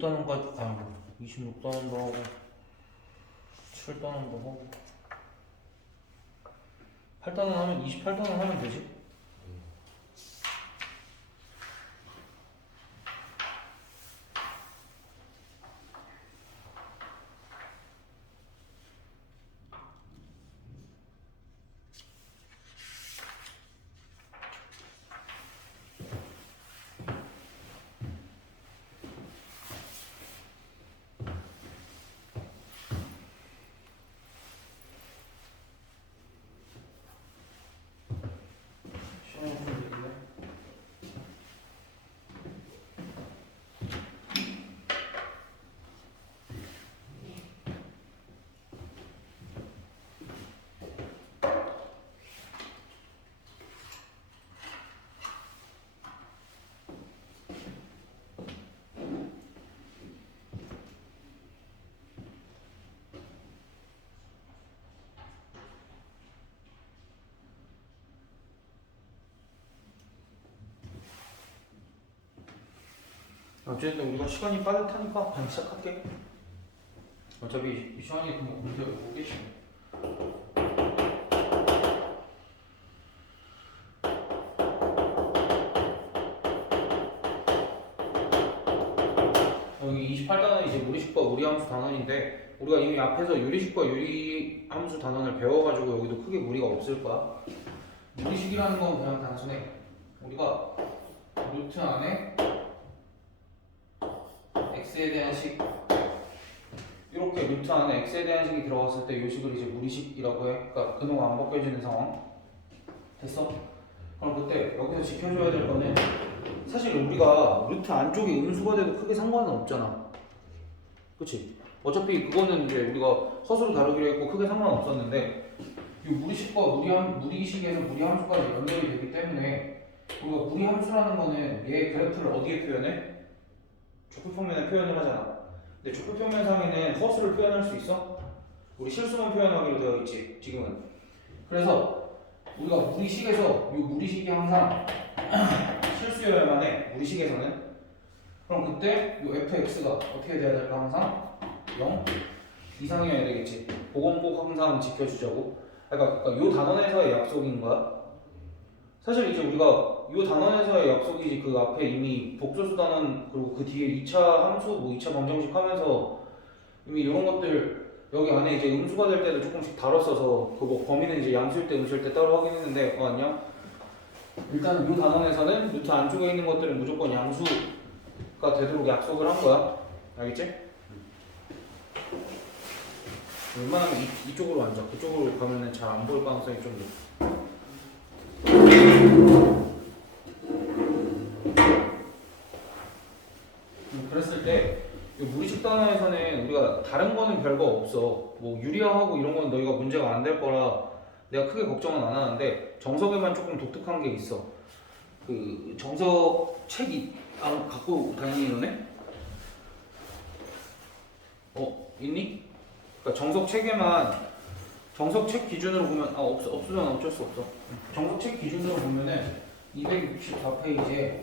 6단원까지 26단원도 하고 7단원도 하고 8단원 하면 28단원 하면 되지? 어쨌든 우리가 시간이 빠듯하니까 그냥 시작할게. 어차피 이 시간이 뭐 문제 오겠지. 여기 28단원이 이제 무리식과 무리함수 단원인데 우리가 이미 앞에서 유리식과 유리함수 단원을 배워가지고 여기도 크게 무리가 없을 거야. 무리식이라는 건 그냥 단순해. 우리가 루트 안에 x에 대한 식 이렇게 루트 안에 x에 대한 식이 들어갔을 때 이 식을 이제 무리식이라고 해. 그러니까 근호가 안 바뀌어지는 상황. 됐어? 그럼 그때 여기서 지켜줘야 될 거는 사실 우리가 루트 안쪽에 음수가 돼도 크게 상관은 없잖아. 그치? 어차피 그거는 이제 우리가 허수로 다루기로 했고 크게 상관없었는데 이 무리식과 무리식에서 무리함수까지 연결이 되기 때문에 우리가 무리함수라는 거는 얘 그래프를 어디에 표현해? 족표평면에 표현을 하잖아. 근데 족표평면상에는 허수를 표현할 수 있어? 우리 실수만 표현하기로 되어 있지 지금은. 그래서 우리가 무리식에서 이 무리식이 항상 실수여야만 해. 무리식에서는. 그럼 그때 이 fx가 어떻게 돼야 될까? 항상 0 이상이어야 되겠지. 그건 꼭 항상 지켜주자고. 그러니까 이 단원에서의 약속인 거야. 사실 이제 우리가 이 단원에서의 약속이지 그 앞에 이미 복소수 단원 그리고 그 뒤에 2차 함수 뭐 2차 방정식 하면서 이미 이런 것들 여기 안에 이제 음수가 될 때도 조금씩 다뤘어서 그거 범위는 이제 양수일 때 음수일 때 따로 확인했는데 안녕. 일단은 이 단원에서는 루트 안쪽에 있는 것들은 무조건 양수가 되도록 약속을 한 거야. 알겠지? 웬만하면 이쪽으로 앉아. 그쪽으로 가면은 잘 안 보일 가능성이 좀 높아. 그랬을 때 무리식 단원에서는 우리가 다른 거는 별거 없어. 뭐 유리화하고 이런 건 너희가 문제가 안 될 거라 내가 크게 걱정은 안 하는데 정석에만 조금 독특한 게 있어. 그 정석 책이 갖고 다니니 너네? 있니? 그러니까 정석 책 기준으로 보면 없으면 어쩔 수 없어. 정석 책 기준으로 보면은 264페이지에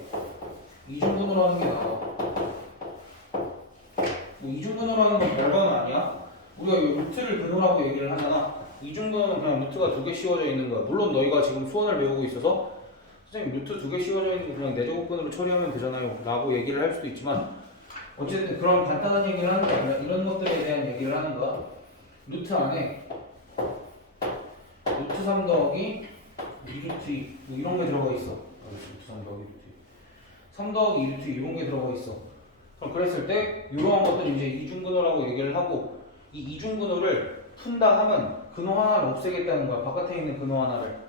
이중근으로 하는 게 나와. 뭐 이중근으로 하는 건 별거는 아니야. 우리가 이 루트를 근호라고 얘기를 하잖아. 이중근은 그냥 루트가 2개 씌워져 있는 거야. 물론 너희가 지금 수원을 배우고 있어서 선생님 루트 2개 씌워져 있는 거 그냥 내제곱근으로 처리하면 되잖아요 라고 얘기를 할 수도 있지만 어쨌든 그런 간단한 얘기를 하는 게 아니라 이런 것들에 대한 얘기를 하는 거야. 루트 안에 루트 3 더하기 2루트 2 뭐 이런 게 들어가 있어. 루트 3 더하기 2루트 2 3 더하기 2루트 2 이런 게 들어가 있어. 그럼 그랬을 때 이러한 것들은 이제 이중근호라고 얘기를 하고 이 이중근호를 푼다 하면 근호 하나를 없애겠다는 거야. 바깥에 있는 근호 하나를.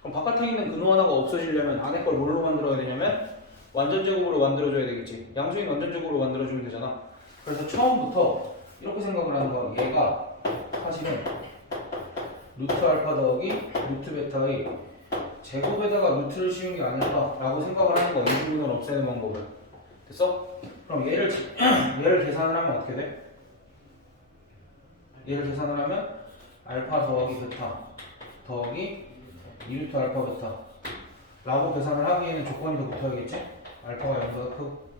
그럼 바깥에 있는 근호 하나가 없어지려면 안에 걸 뭘로 만들어야 되냐면 완전제곱으로 만들어줘야 되겠지. 양수인 완전제곱으로 만들어주면 되잖아. 그래서 처음부터 이렇게 생각을 하는 거야. 얘가 사실은 루트 알파 더하기 루트 베타의 제곱에다가 루트를 씌운 게 아닐까라고 생각을 하는 거야. 이중근호를 없애는 방법을. 됐어? 그럼 얘를 계산을 하면 어떻게 돼? 얘를 계산을 하면 알파 더하기 베타 더하기 2루트 알파 베타 라고 계산을 하기에는 조건이 더 붙어야겠지? 알파가 0보다 크고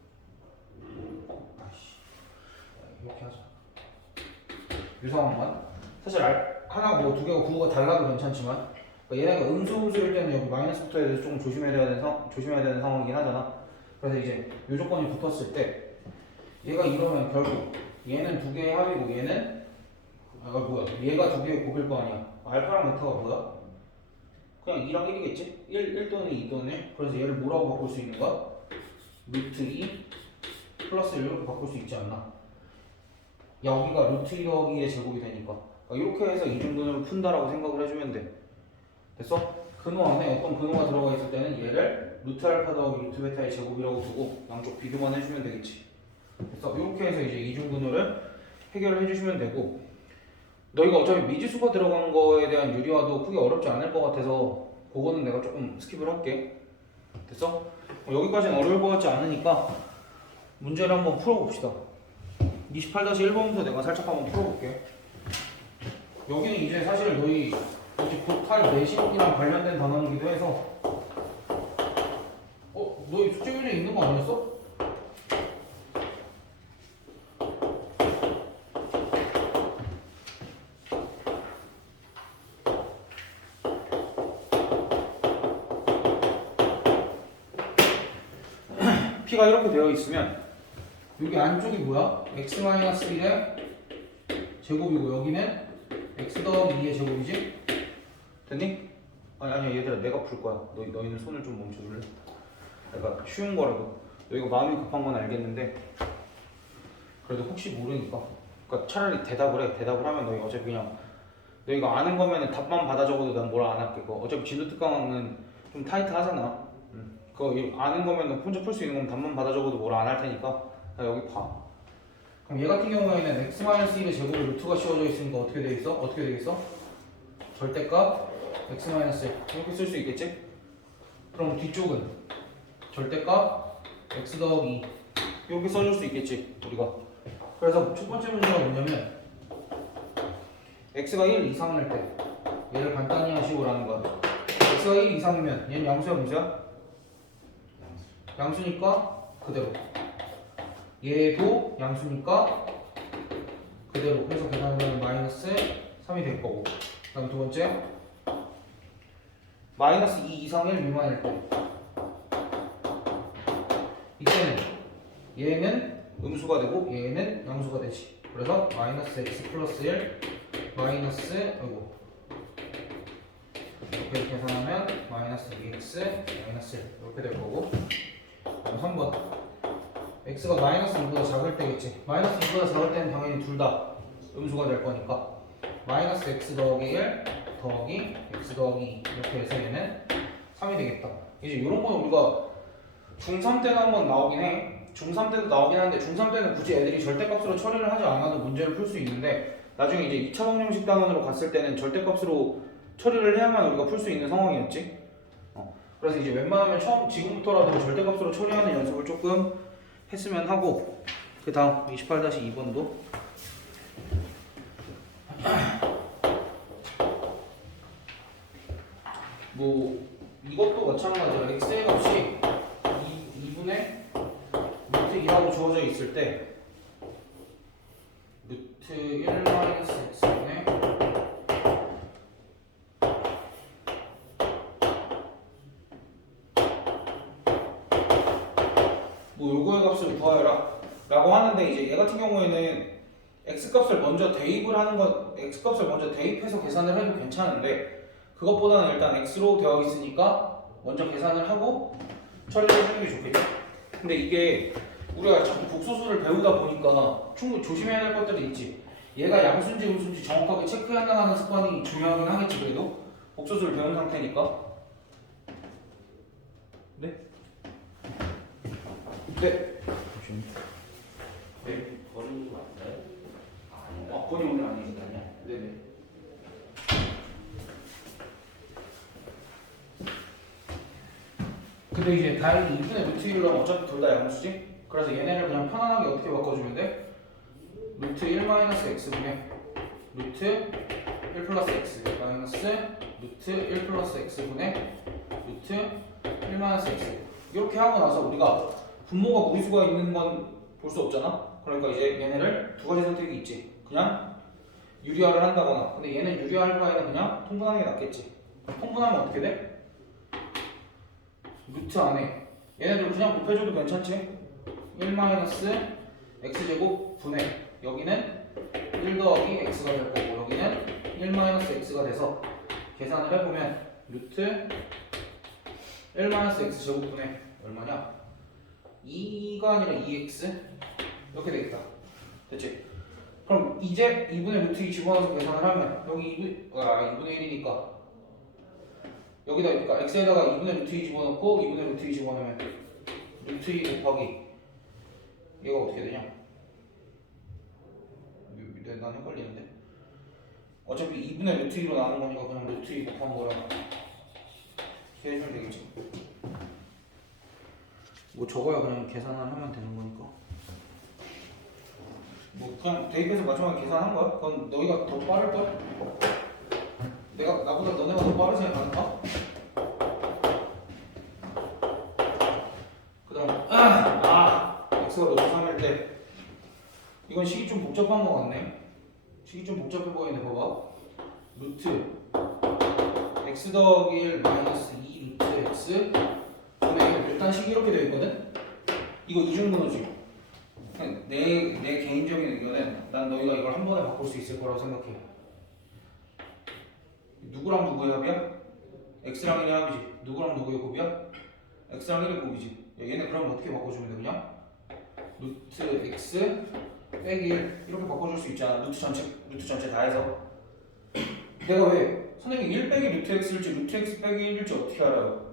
이렇게 하자. 이 상황만. 사실 하나 뭐 두 개가 구호가 달라도 괜찮지만 그러니까 얘네가 음수일 때는 여기 마이너스부터에 대해서 조금 조심해야 되는 상황이긴 하잖아. 그래서 이제 요 조건이 붙었을 때 얘가 이러면 결국 얘는 두 개의 합이고 얘는 얘가 두 개의 곱일 거 아니야. 알파랑 베타가 뭐야? 그냥 2랑 1이겠지? 1 또는 2 또는 1. 그래서 얘를 뭐라고 바꿀 수 있는 거야? 루트 2 플러스 1 이렇게 바꿀 수 있지 않나? 여기가 루트 2 더하기의 제곱이 되니까. 그러니까 이렇게 해서 이중근을 푼다라고 생각을 해주면 돼. 됐어? 근호 안에 어떤 근호가 들어가 있을 때는 얘를 루트 알파 더하기 루트 베타의 제곱이라고 두고 양쪽 비교만 해주면 되겠지. 그래서 이렇게 해서 이제 이중근호를 해결을 해주시면 되고, 너희가 어차피 미지수가 들어간 거에 대한 유리화도 크게 어렵지 않을 것 같아서 그거는 내가 조금 스킵을 할게. 됐어? 여기까지는 어려울 것 같지 않으니까 문제를 한번 풀어봅시다. 28-1번부터 내가 살짝 한번 풀어볼게. 여기는 이제 사실 너희 곧할 내신이랑 관련된 단어이기도 해서 너희 숙제문제 있는 거 아니었어? P가 이렇게 되어 있으면 여기 안쪽이 뭐야? x-1의 제곱이고 여기는 x 더하기 2의 제곱이지? 됐니? 아니야 얘들아 내가 풀 거야. 너희는 손을 좀 멈춰줄래? 그러니까 쉬운 거라도 너희가 마음이 급한 건 알겠는데 그래도 혹시 모르니까 그러니까 차라리 대답을 해. 대답을 하면 너희 어차피 그냥 너희가 아는 거면은 답만 받아 적어도 난 뭐라 안 할게. 어차피 진도 특강은 좀 타이트하잖아. 그거 아는 거면 혼자 풀 수 있는 건 답만 받아 적어도 뭐라 안 할 테니까 여기 봐. 그럼 얘 같은 경우에는 x-1의 제곱에 루트가 씌워져 있으니까 어떻게 돼 있어? 어떻게 되겠어? 절대값 x-1 이렇게 쓸 수 있겠지? 그럼 뒤쪽은 절대값 x 더하기 2 이렇게 써줄 수 있겠지 우리가. 그래서 첫 번째 문제가 뭐냐면 x가 1 이상일 때 얘를 간단히 하시고라는 거야. x가 1 이상이면 얘는 양수야 무수야? 양수니까 그대로. 얘도 양수니까 그대로 해서 계산하면 마이너스 3이 될 거고. 그 다음 두 번째 마이너스 2 이상 1 미만일 때 이때는 얘는 음수가 되고 얘는 양수가 되지. 그래서 마이너스 x 플러스 1 마이너스 이렇게 계산하면 마이너스 2x 마이너스 1 이렇게 될 거고. 그럼 3번 x가 마이너스 2보다 작을 때겠지. 마이너스 2보다 작을 때는 당연히 둘 다 음수가 될 거니까 마이너스 x 더하기 1 더하기 x 더하기 2 이렇게 해서 얘는 3이 되겠다. 이제 이런 건 우리가 중3 때는 한번 나오긴 해. 중3 때도 나오긴 하는데 중3 때는 굳이 애들이 절대값으로 처리를 하지 않아도 문제를 풀 수 있는데 나중에 이제 2차 방정식 단원으로 갔을 때는 절대값으로 처리를 해야만 우리가 풀 수 있는 상황이었지. 그래서 이제 웬만하면 지금부터라도 절대값으로 처리하는 연습을 조금 했으면 하고, 그 다음 28-2번도 뭐 이것도 마찬가지로 x의 값이 2분의 루트 2라고 주어져 있을 때 루트 1 마이너스 x분의 뭐 요거의 값을 구하여라 라고 하는데, 이제 얘 같은 경우에는 x값을 먼저 x값을 먼저 대입해서 계산을 해도 괜찮은데 그것보다는 일단 x로 되어 있으니까 먼저 계산을 하고 처리를 해주는 게 좋겠죠. 근데 이게 우리가 자꾸 복소수를 배우다 보니까 충분히 조심해야 될 것들이 있지. 얘가 양수인지 음수인지 정확하게 체크하는 습관이 중요하긴 하겠지. 그래도 복소수를 배운 상태니까. 네? 네. 네, 버리는 거 맞나요? 아니요. 본이 오늘 아니니까요. 네네. 근데 이제 다행히 2분의 루트 1로 어차피 둘 다 양수지? 그래서 얘네를 그냥 편안하게 어떻게 바꿔주면 돼? 루트 1 마이너스 x분의 루트 1 플러스 x 마이너스 루트 1 플러스 x분의 루트 1 마이너스 x 이렇게 하고 나서 우리가 분모가 무리수가 있는 건 볼 수 없잖아? 그러니까 이제 얘네를 두 가지 선택이 있지. 그냥 유리화를 한다거나. 근데 얘는 유리화할 바에는 그냥 통분하는 게 낫겠지. 통분하면 어떻게 돼? 루트 안에 얘네들 그냥 곱해줘도 괜찮지? 1-x제곱 분의 여기는 1 더하기 x가 될 거고 여기는 1-x가 돼서 계산을 해보면 루트 1-x 제곱분의 얼마냐? 2가 아니라 2x 이렇게 되겠다. 됐지? 그럼 이제 2분의 루트 2 집어넣어서 계산을 하면 여기 2분의 1이니까 여기다 그러니까 x에다가 2분의 루트 2 집어넣고 2분의 루트 2 집어넣으면 루트 2 곱하기 얘가 어떻게 되냐? 난 헷갈리는데 어차피 2분의 루트 2로 나눈 거니까 그냥 루트 2 곱한 거랑 이렇게 해주면 되겠지. 뭐 적어야 그냥 계산을 하면 되는 거니까 뭐 그냥 대입해서 마지막에 계산한 거야? 그건 너희가 더 빠를걸? 나보다 너네가 더 빠르지 않을까? 그 다음 x가 루트 3일 때 이건 식이 좀 복잡한 거 같네. 식이 좀 복잡해 보이네. 봐봐 루트 x 더하기 1 마이너스 2 루트 x 분의 일단 식이 이렇게 되어 있거든? 이거 이중분호지. 내 개인적인 의견은 난 너희가 이걸 한 번에 바꿀 수 있을 거라고 생각해. 누구랑 누구의 합이야? x랑 1의 합이지. 누구랑 누구의 곱이야? x랑 1의 곱이지. 얘네 그럼 어떻게 바꿔주면 돼? 그냥 루트 x 빼기 1 이렇게 바꿔줄 수 있잖아. 루트 전체 다 해서. 내가 왜 선생님 1 빼기 루트 x일지 루트 x 빼기 1일지 어떻게 알아요?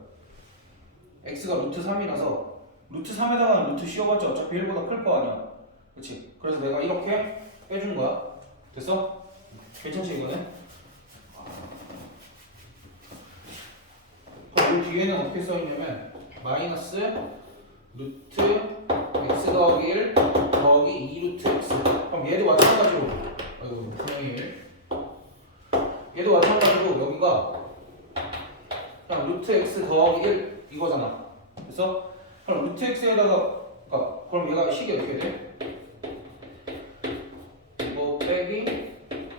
x가 루트 3이라서 루트 3에다가 루트 씌워봤자 어차피 1보다 클 거 아니야. 그치? 그래서 내가 이렇게 빼준 거야. 됐어? 괜찮지 이거는? 그럼 이 뒤에는 어떻게 써있냐면 마이너스 루트 x 더하기 1 더하기 2 루트 x. 그럼 얘도 마찬가지로 분명히 1 얘도 마찬가지로 여기가 그냥 루트 x 더하기 1 이거잖아. 그래서 그럼 루트 x에다가 그럼 얘가 식이 어떻게 돼? 이거 빼기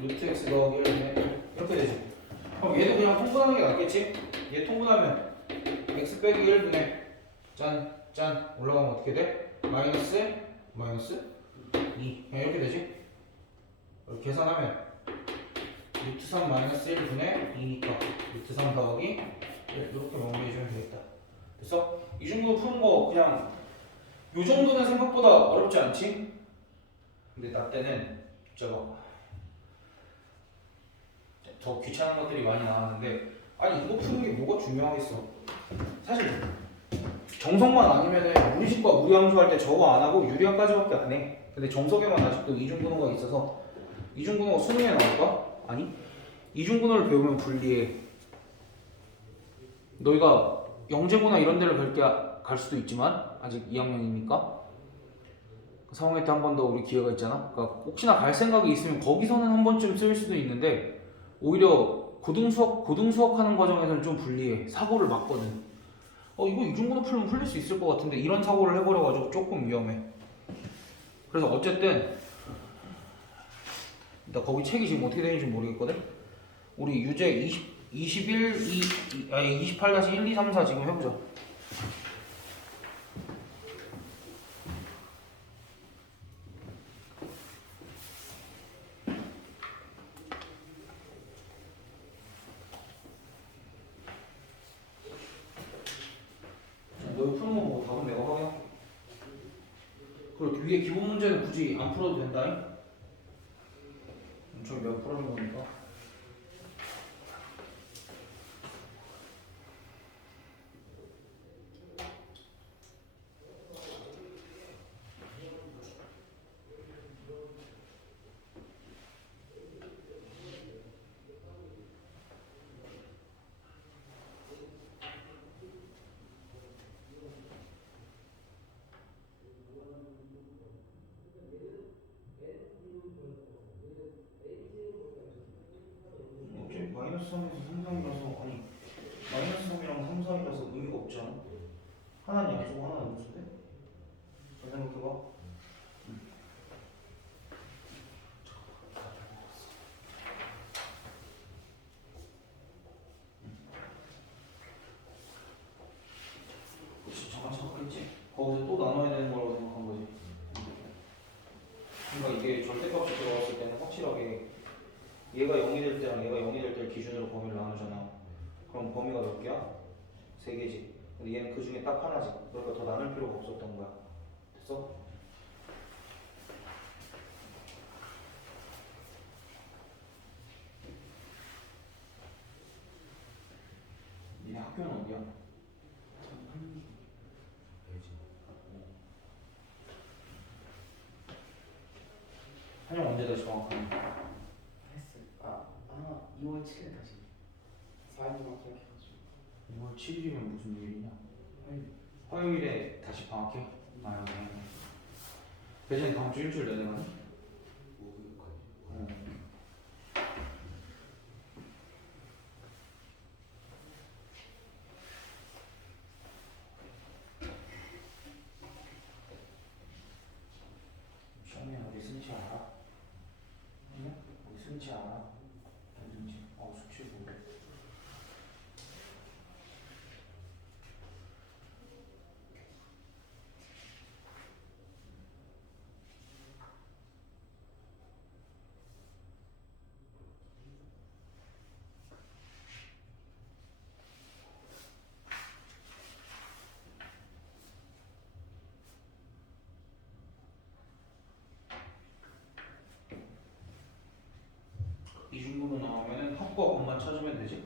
루트 x 더하기 1 이렇게 되지. 그럼 얘도 그냥 통분하는 게 낫겠지? 얘 통분하면 x 빼기 1분의 짠 올라가면 어떻게 돼? 마이너스 2 그냥 이렇게 되지? 계산하면 루트 3 마이너스 1분의 2니까 루트 3 더하기 1 이렇게 마무리해주면 되겠다. 됐어? 이 정도 푸는 거 그냥 요 정도는 생각보다 어렵지 않지? 근데 나 때는 더 귀찮은 것들이 많이 나왔는데 아니 이거 푸는 게 뭐가 중요하겠어. 사실 정석만 아니면은 무리식과 무리함수 할 때 저거 안 하고 유리함까지밖에 안 해. 근데 정석에만 아직도 이중분호가 있어서 이중분호가 수능에 나올까? 아니 이중분호를 배우면 불리해. 너희가 영재고나 이런 데를 갈 수도 있지만 아직 2학년이니까 상황회 때 한 번 더 우리 기회가 있잖아. 그러니까 혹시나 갈 생각이 있으면 거기서는 한 번쯤 쓸 수도 있는데 오히려 고등수학 하는 과정에서는 좀 불리해. 사고를 막거든. 이거 이중분호 풀면 풀릴 수 있을 것 같은데 이런 사고를 해버려가지고 조금 위험해. 그래서 어쨌든 나 거기 책이 지금 어떻게 되는지 모르겠거든. 우리 유제 28-1, 2, 3, 4 지금 해보자. 너 푸는 거 보고 답은 내가 확인할게. 그리고 위에 기본 문제는 굳이 안 풀어도 된다잉? 저기 내가 풀어준 거니까. 마이너스 3에서 3상이라서 아니 마이너스 3이랑 3, 4이라서 의미가 없지 않아? 하나는 양수고 하나는 음수인데? 잘 생각해봐. 얘가 0이 될 때랑 얘가 0이 될 때 기준으로 범위를 나누잖아. 그럼 범위가 몇 개야? 3개지. 근데 얘는 그 중에 딱 하나지. 그러니까 더 나눌 필요가 없었던 거야. 됐어? 니네 학교는 어디야? 한영 언제 다시 방학하니? 했어요. 아마 2월 7일 다시 4일 동안 기약해가지고 2월 7일이면 무슨 요일이냐? 화요일. 화요일에 다시 방학해? 아, 네. 배진이 다음 주 일주일 내내 가니? 시험이 어디 쓴지 알아? 응? 어디 쓴지 알아? 어딘지. 숙취 모르. 이 정도로 나오면은 학과 것만 찾으면 되지?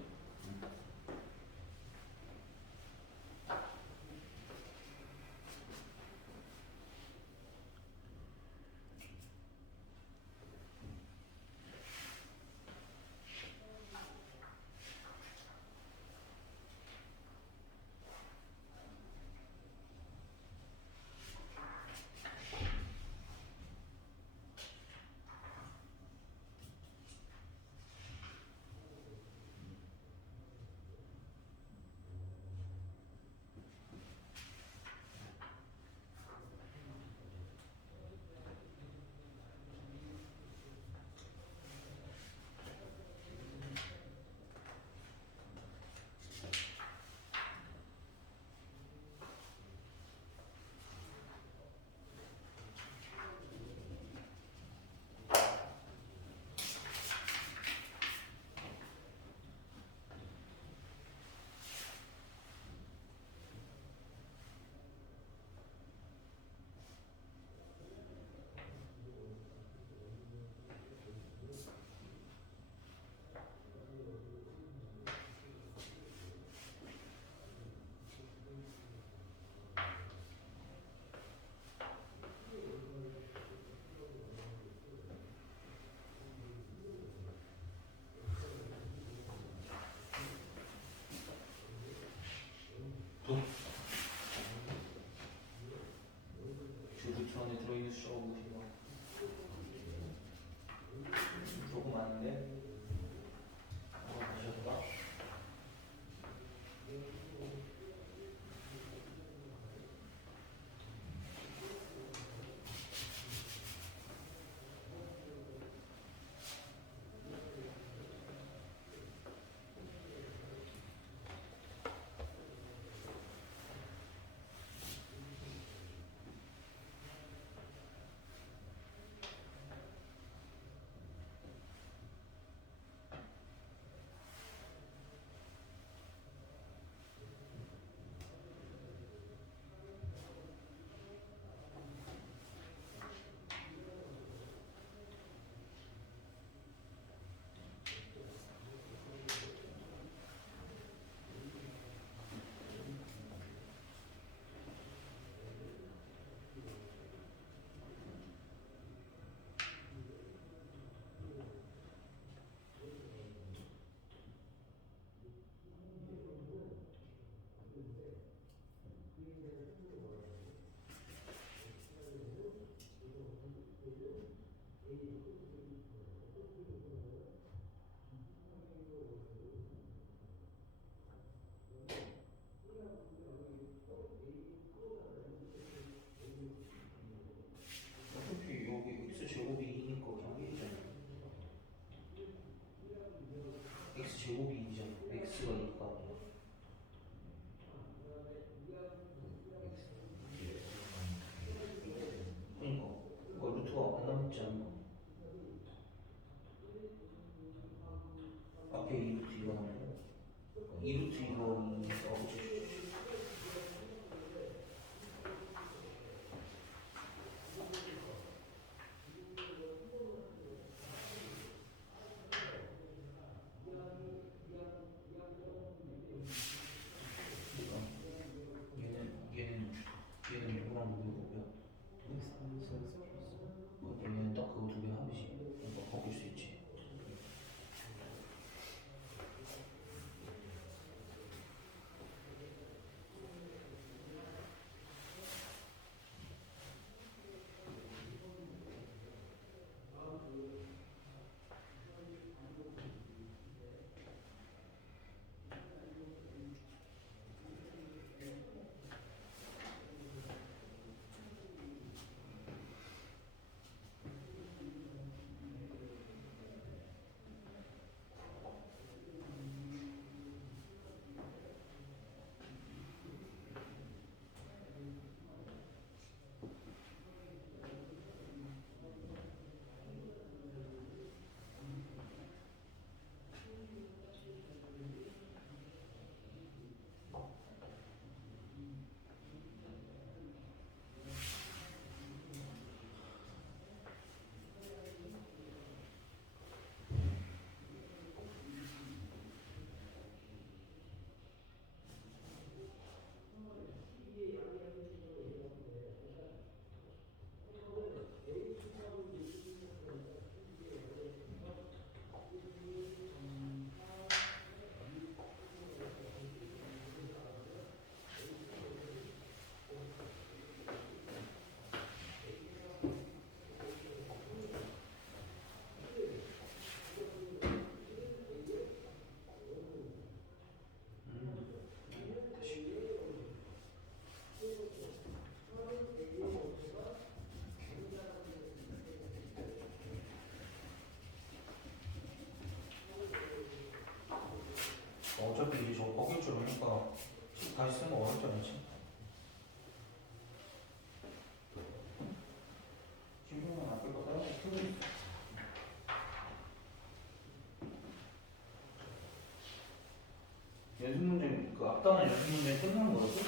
연습 문제 그 앞단은 연습 문제 끝난 거였어?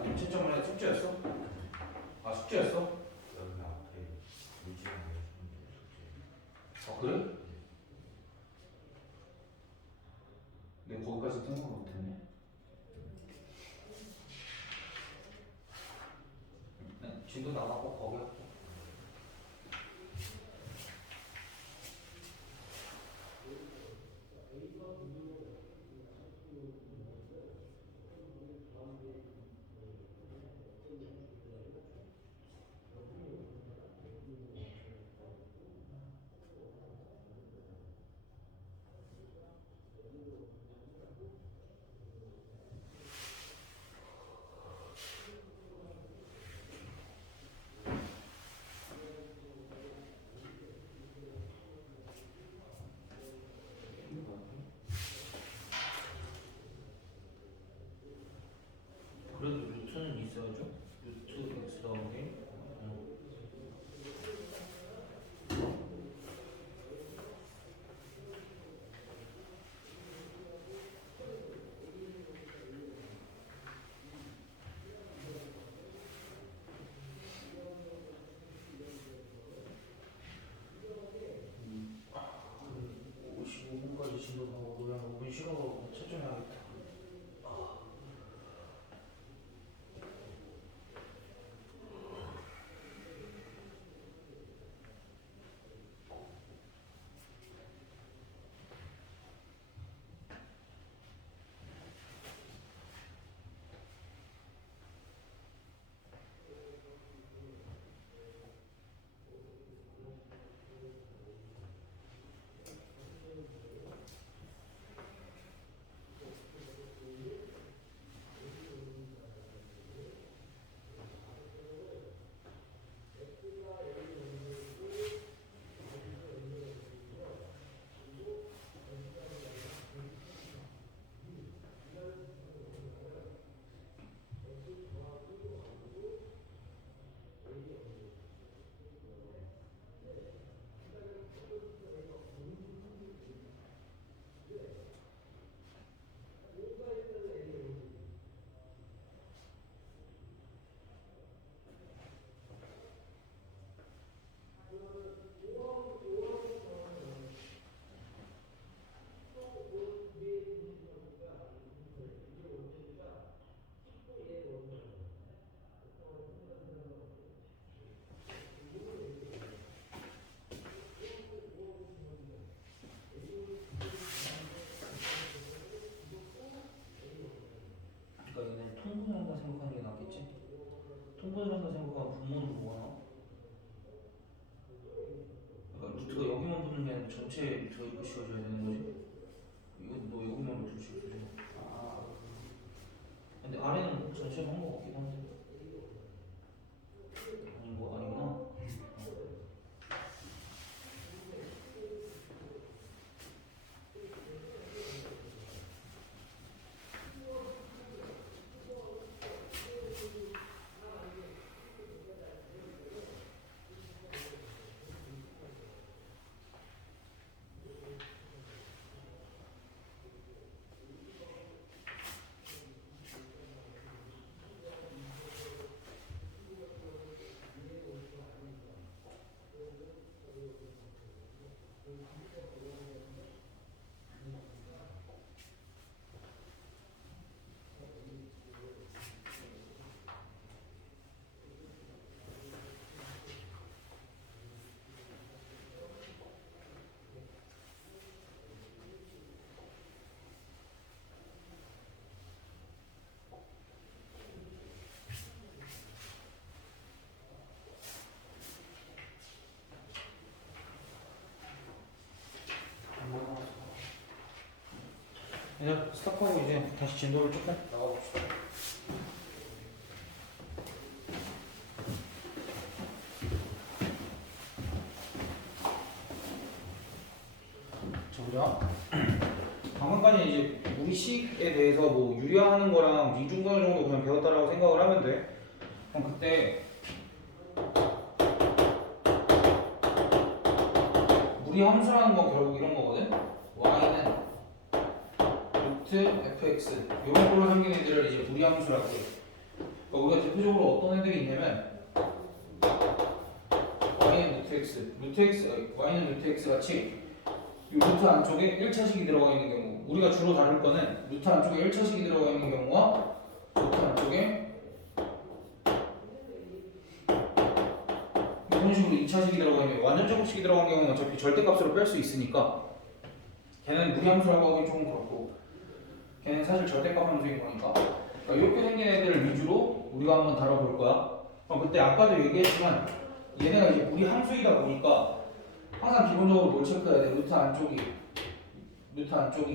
아니 채점을 해 숙제였어? 아 숙제였어? 여기 앞에 유지하는 아 그래? 내가 거기까지 생각 못했네. 지도 나가고 거기 할게. 그래도 루트는 있어야죠. 루트 x 더하기 오 55분까지 진도 나오고 그냥 5분 쉬어가고 채점해야겠다. 그러니까 얘는 통분을 한다 생각하는 게 낫겠지? 통분을 한다 생각하면 분모는 뭐가 나와? 그러니까 루트가 여기만 붙는 게 아니라 전체 루트가 이렇게 씌워져야 되는 거지? 이거 너 여기만 루트를 씌워주지. 아 근데 아래는 꼭 전체로 한 거 같기도 한데 아닌 거 아니구나. 이제 스탑하고 이제 다시 진도를 조금 나가봅시다. 자 보자. 방금까지 이제 무의식에 대해서 뭐 유리화하는 거랑 이중근호 정도 그냥 배웠다라고 생각을 하면 돼. 그럼 그때 무리 함수라는 건 결국 이런 거거든. y는 루트 fx 이런 걸로 생긴 애들을 이제 무리함수라고 해요. 그러니까 우리가 대표적으로 어떤 애들이 있냐면 y는 루트 x, y는 루트 x 같이 이 루트 안쪽에 1차식이 들어가 있는 경우, 우리가 주로 다룰 거는 루트 안쪽에 1차식이 들어가 있는 경우와 루트 안쪽에 이런 식으로 2차식이 들어가 있는, 완전 제곱식이 들어간 경우는 어차피 절대값으로 뺄 수 있으니까 걔는 무리함수라고 하기 좀 그렇고, 걔는 사실 절대값 함수인 거니까. 그러니까 이렇게 생긴 애들 위주로 우리가 한번 다뤄볼 거야. 그때 아까도 얘기했지만 얘네가 이제 무리함수이다 보니까 항상 기본적으로 뭘 체크해야 돼? 루트 안쪽이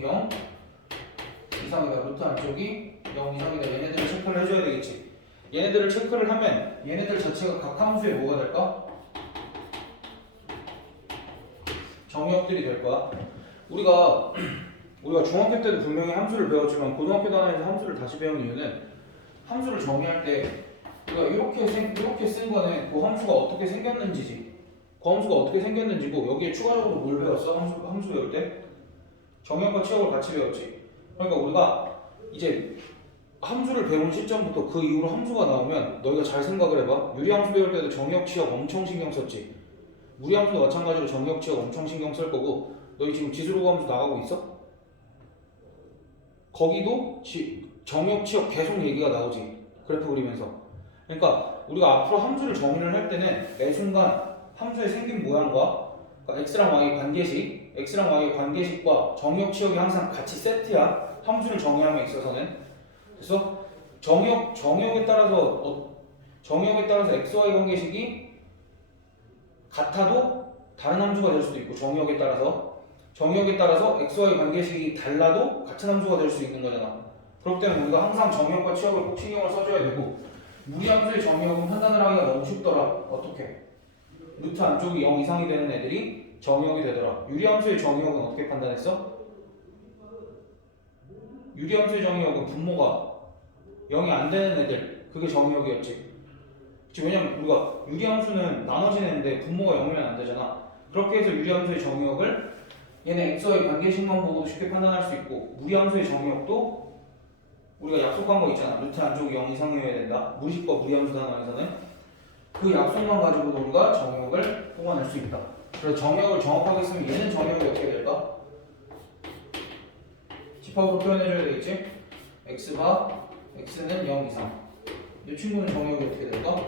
0 이상이다. 루트 안쪽이 0 이상이다. 얘네들을 체크를 해줘야 되겠지. 얘네들을 체크를 하면 얘네들 자체가 각 함수에 뭐가 될까? 정의역들이 될 거야. 우리가 중학교 때도 분명히 함수를 배웠지만 고등학교 단원에서 함수를 다시 배운 이유는 함수를 정의할 때 우리가 이렇게 쓴 거는 그 함수가 어떻게 생겼는지지. 그 함수가 어떻게 생겼는지고, 여기에 추가적으로 뭘 배웠어? 함수 배울 때? 정의역과 치역을 같이 배웠지. 그러니까 우리가 이제 함수를 배운 시점부터 그 이후로 함수가 나오면 너희가 잘 생각을 해봐. 유리함수 배울 때도 정의역, 치역 엄청 신경 썼지. 무리함수도 마찬가지로 정의역, 치역 엄청 신경 쓸 거고, 너희 지금 지수로그 함수 나가고 있어? 거기도 정의역, 치역 계속 얘기가 나오지. 그래프 그리면서. 그러니까 우리가 앞으로 함수를 정의를 할 때는 매 순간 함수의 생긴 모양과, 그러니까 x랑 y의 관계식과 정의역, 치역이 항상 같이 세트야. 함수를 정의함에 있어서는. 그래서 정의역에 따라서 x, y 관계식이 같아도 다른 함수가 될 수도 있고, 정의역에 따라서 x, y 관계식이 달라도 같은 함수가 될 수 있는 거잖아. 그렇기 때문에 우리가 항상 정의역과 치역을 꼭 신경을 써줘야 되고, 무리함수의 정의역은 판단을 하기가 너무 쉽더라. 어떻게? 루트 안쪽이 0 이상이 되는 애들이 정의역이 되더라. 유리함수의 정의역은 어떻게 판단했어? 유리함수의 정의역은 분모가 0이 안 되는 애들, 그게 정의역이었지. 그치? 왜냐면 우리가 유리함수는 나눠지는데 분모가 0이면 안 되잖아. 그렇게 해서 유리함수의 정의역을 얘네 x와의 관계식만 보고도 쉽게 판단할 수 있고, 무리함수의 정의역도 우리가 약속한 거 있잖아. 루트 안쪽이 0 이상이어야 된다. 무리식과 무리함수 단원에서는 그 약속만 가지고도 우리가 정의역을 뽑아낼 수 있다. 그래서 정의역을 정확하게 쓰면 얘는 정의역이 어떻게 될까? 집합으로 표현해줘야 되겠지? x는 0 이상. 이 친구는 정의역이 어떻게 될까?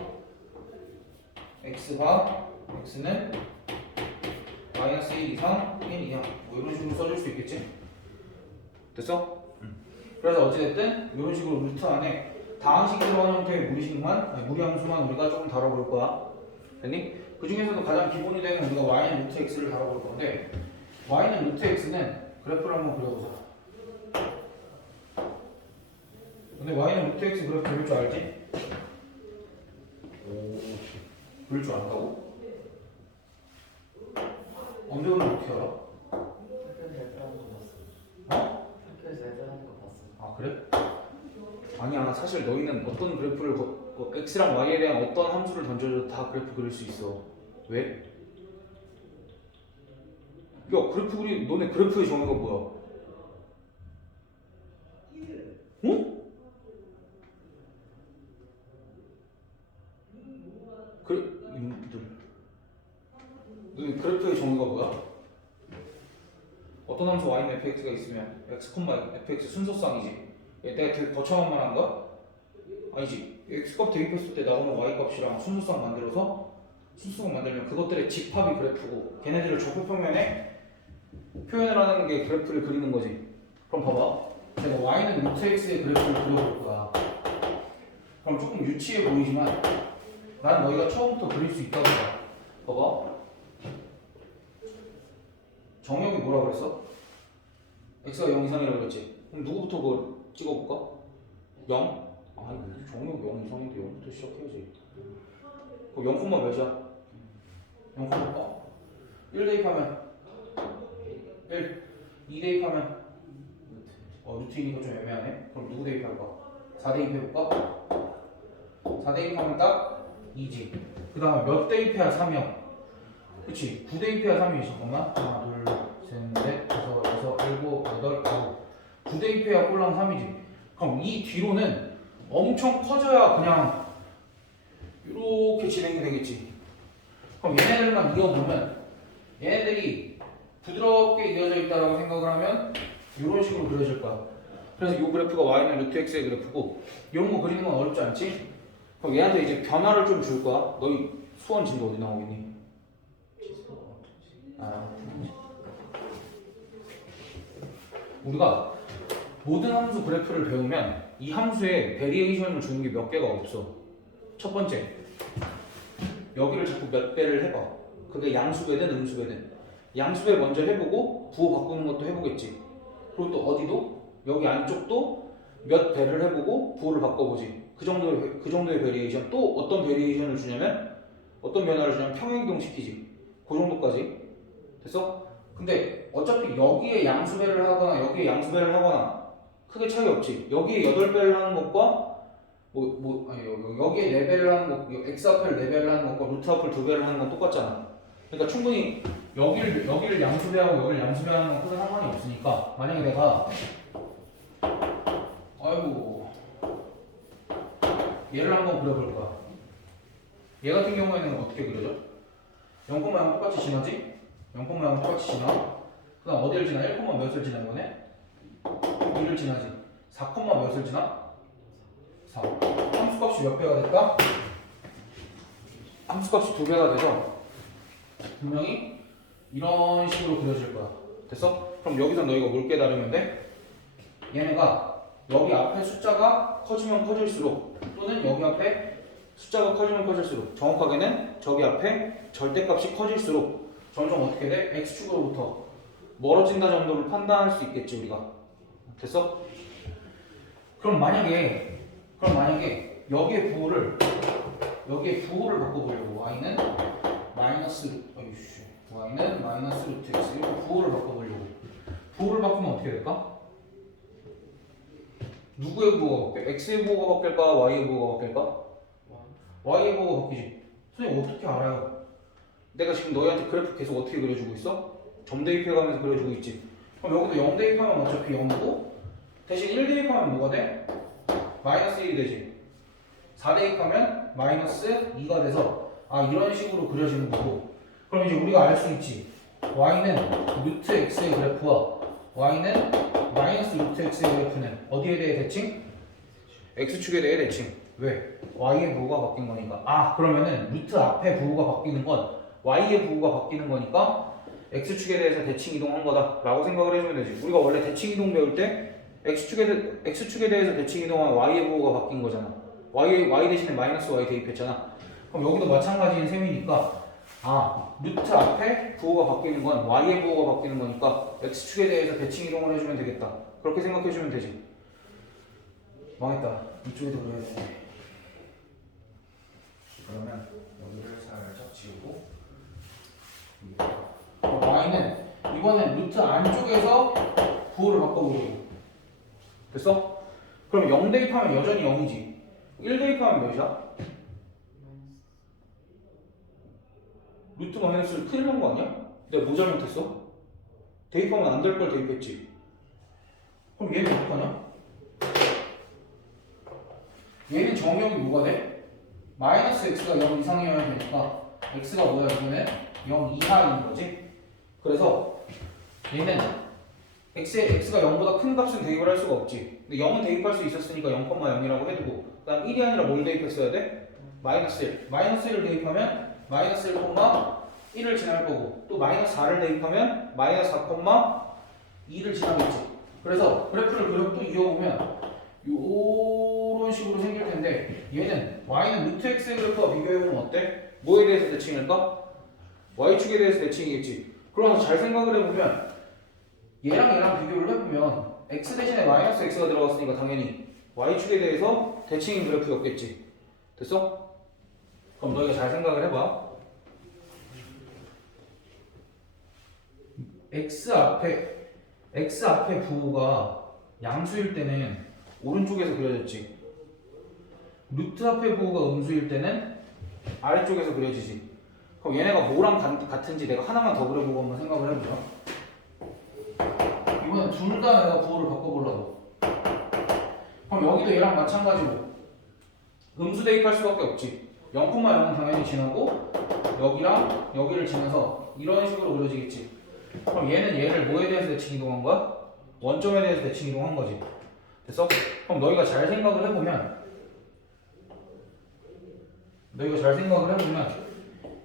x는 마이너스 1 이상, 1 이상. 뭐 이런 식으로 써줄 수 있겠지? 됐어? 그래서 어찌됐든 이런 식으로 루트 안에 다항식이 들어가는 형태의 무리함수만 우리가 조금 다뤄볼 거야. 됐니? 그 중에서도 가장 기본이 되는 우리가 y는 루트 x를 다뤄볼 건데, y는 루트 x는 그래프를 한번 그려보자. 근데 y는 루트 x 그래프 그릴 줄 알지? 그릴 줄 안다고? 언제 그걸 어떻게 알아? 학교에서 애들 하는 거 봤어. 어? 학교에서 애들 하는 거 봤어. 아 그래? 아니야, 사실 너희는 어떤 그래프를 x랑 y에 대한 어떤 함수를 던져줘도 다 그래프 그릴 수 있어. 왜? 야, 너네 그래프의 정의가 뭐야? 어? 너네 그래프의 정의가 뭐야? 어떤 함수 y는 fx가 있으면 x, fx 순서쌍이지. 내가 되게 거창한 말 한 거야? 아니지. x값 대입했을 때 나오는 y값이랑 순서쌍 만들면 그것들의 집합이 그래프고, 걔네들을 좌표평면에 표현을 하는 게 그래프를 그리는 거지. 그럼 봐봐. 내가 y는 루트 x의 그래프를 그려볼 거야. 그럼 조금 유치해 보이지만 난 너희가 처음부터 그릴 수 있다고 봐. 봐봐. 정역이 뭐라 그랬어? x가 0 이상이라고 그랬지. 그럼 누구부터 그걸 찍어볼까? 0? 아니, 정역이 0 이상인데 0부터 시작해야지. 그럼 0, 몇이야? 0, 1 대입하면 1, 2 대입하면 루트이니까 좀 애매하네. 그럼 누구 대입할까? 4 대입해볼까? 4 대입하면 딱 2지. 그 다음에 몇 대입해야 3이야? 그치? 9 대입해야 3이지. 잠깐만. 하나, 둘, 셋, 넷, 다섯, 여섯, 일곱, 여덟, 아홉. 9 대입 대입해야 꼴랑 3이지. 그럼 이 뒤로는 엄청 커져야 그냥 이렇게 진행이 되겠지. 그럼 얘네들만 이어보면 얘네들이 부드럽게 이어져 있다라고 생각을 하면 이런 식으로 그려질 거야. 그래서 이 그래프가 y는 루트 x의 그래프고 이런 거 그리는 건 어렵지 않지? 그럼 얘한테 이제 변화를 좀 줄 거야. 너희 수원 진도 어디 나오겠니? 아, 우리가 모든 함수 그래프를 배우면 이 함수에 베리에이션을 주는 게 몇 개가 없어. 첫 번째, 여기를 자꾸 몇 배를 해봐. 그게 양수배든 음수배든. 양수배 먼저 해보고 부호 바꾸는 것도 해보겠지. 그리고 또 어디도 여기 안쪽도 몇 배를 해보고 부호를 바꿔보지. 그 정도의 베리에이션. 또 어떤 베리에이션을 주냐면 어떤 변화를 주냐면 평행이동 시키지. 그 정도까지. 됐어? 근데 어차피 여기에 양수배를 하거나 여기에 양수배를 하거나 크게 차이 없지. 여기에 8배를 하는 것과 여기에 4배를 하는 것, x 앞을 4배를 하는 것과 루트 앞을 2배를 하는 건 똑같잖아. 그러니까 충분히 여기를 양수배하고 여기를 양수배하는 건 크게 상관이 없으니까 만약에 내가 얘를 한번 그려볼 거야. 얘 같은 경우에는 어떻게 그려져? 0,0 똑같이 지나지? 0,0 똑같이 지나. 그 다음 어디를 지나? 1, 몇을 지나는 거네? 2를 지나지. 4, 몇을 지나? 4. 함수값이 몇 배가 될까? 함수값이 2배가 돼서 분명히 이런 식으로 그려질 거야. 됐어? 그럼 여기서 너희가 뭘 깨달으면 돼? 얘네가 여기 앞에 숫자가 커지면 커질수록 또는 여기 앞에 숫자가 커지면 커질수록 정확하게는 저기 앞에 절대값이 커질수록 점점 어떻게 돼? x축으로부터 멀어진다 정도를 판단할 수 있겠지 우리가. 됐어? 그럼 만약에 여기에 부호를 바꿔보려고 y는 마이너스 루트 x 이렇게 부호를 바꿔보려고. 부호를 바꾸면 어떻게 될까? 누구의 부호가 바뀌어? x의 부호가 바뀔까? y의 부호가 바뀔까? y의 부호가 바뀌지. 선생님 어떻게 알아요? 내가 지금 너희한테 그래프 계속 어떻게 그려주고 있어? 점 대입해가면서 그려주고 있지. 그럼 여기도 0 대입하면 어차피 0이고 대신 1 대입하면 뭐가 돼? 마이너스 1이 되지. 4 대입하면 마이너스 2가 돼서 이런 식으로 그려지는 거고. 그럼 이제 우리가 알 수 있지. y는 루트 x의 그래프와 y는 마이너스 루트 x의 그래프는 어디에 대해 대칭? x축에 대해 대칭. 왜? y의 부호가 바뀐 거니까. 그러면은 루트 앞에 부호가 바뀌는 건 y의 부호가 바뀌는 거니까 x축에 대해서 대칭 이동한 거다 라고 생각을 해주면 되지. 우리가 원래 대칭 이동 배울 때 x축에 대해서 대칭 이동한 y의 부호가 바뀐 거잖아. y 대신에 마이너스 y 대입했잖아. 그럼 여기도 마찬가지인 셈이니까 루트 앞에 부호가 바뀌는 건 y의 부호가 바뀌는 거니까 x축에 대해서 대칭 이동을 해주면 되겠다. 그렇게 생각해주면 되지. 망했다. 이쪽에도 그려야 되네. 그러면 여기를 살짝 지우고 y는 이번엔 루트 안쪽에서 부호를 바꿔보려고. 됐어? 그럼 0 대입하면 여전히 0이지. 1 대입하면 몇이야? 루트 마이너스를 큰일 난 거 아니야? 내가 뭐 잘못했어? 대입하면 안 될 걸 대입했지. 그럼 얘는 어떡하냐? 얘는 정역이 뭐가 돼? 마이너스 x가 0 이상이어야 되니까 x가 뭐야 이번에? 0 이하인 거지. 그래서 얘는 x가 0보다 큰 값은 대입을 할 수가 없지. 근데 0은 대입할 수 있었으니까 0,0이라고 해두고 그 다음 1이 아니라 뭘 대입했어야 돼? 마이너스 1. 마이너스 1을 대입하면 마이너스 1,1을 지날 거고 또 마이너스 4를 대입하면 마이너스 4,2를 지나겠지. 그래서 그래프를 또 이어보면 요런 식으로 생길 텐데 얘는 y는 루트 x의 그래프와 비교해보면 어때? 뭐에 대해서 대칭일까? y축에 대해서 대칭이겠지. 그러면서 잘 생각을 해보면 얘랑 비교를 해보면 x 대신에 마이너스 x가 들어갔으니까 당연히 y축에 대해서 대칭인 그래프였겠지. 됐어? 그럼 너희가 잘 생각을 해봐. x 앞에 부호가 양수일 때는 오른쪽에서 그려졌지. 루트 앞에 부호가 음수일 때는 아래쪽에서 그려지지. 그럼 얘네가 뭐랑 같은지 내가 하나만 더 그려보고 한번 생각을 해보자. 이번엔 둘 다 내가 부호를 바꿔보려고. 그럼 여기도 얘랑 마찬가지로 음수 대입할 수밖에 없지. 0,0은 당연히 지나고 여기랑 여기를 지나서 이런 식으로 그려지겠지. 그럼 얘는 얘를 뭐에 대해서 대칭 이동한 거야? 원점에 대해서 대칭 이동한 거지. 됐어? 그럼 너희가 잘 생각을 해보면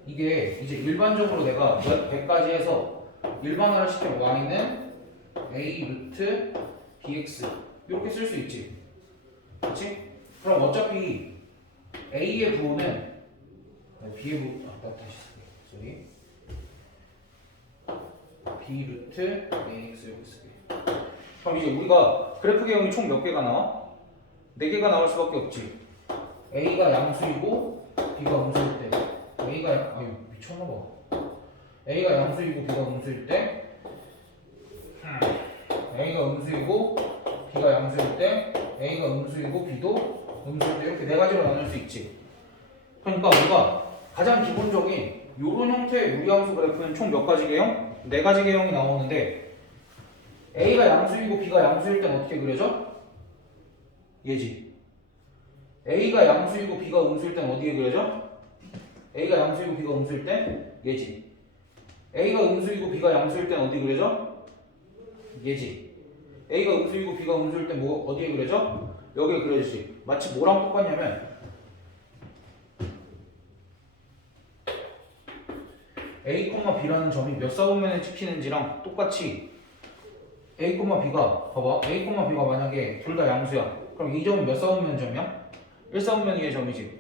이게 이제 일반적으로 내가 몇 100까지 해서 일반화를 시키면 y는 a 루트 bx 이렇게 쓸 수 있지. 그렇지? 그럼 어차피 a의 부호는 b의 부호 다시 쓸게. b 루트 ax 이렇게 쓸게. 그럼 이제 우리가 그래프 개형이 총 몇 개가 나와? 4개가 나올 수밖에 없지. a가 양수이고 b가 음수일 때 아유 미쳤나봐. a가 양수이고 b가 음수일 때 a가 음수이고 b가 양수일 때 a가 음수이고 b도 음수일 때 이렇게 4가지로 나눌 수 있지. 그러니까 우리가 가장 기본적인 요런 형태의 무리함수 그래프는 총 몇 가지 개형? 4가지 개형이 나오는데 a가 양수이고 b가 양수일 땐 어떻게 그려져? 얘지. a가 양수이고 b가 음수일 땐 어디에 그려져? a가 양수이고 b가 음수일 땐 얘지. a가 음수이고 b가 양수일 땐 어디 그려져? 얘지. a가 음수이고 b가 음수일 땐 뭐 어디에 그려져? 여기에 그려지지. 마치 뭐랑 똑같냐면 a, b라는 점이 몇 사분면에 찍히는지랑 똑같이 a, b가 봐봐. a, b가 만약에 둘 다 양수야. 그럼 이 점은 몇 사분면 점이야? 1사분면 위의 점이지.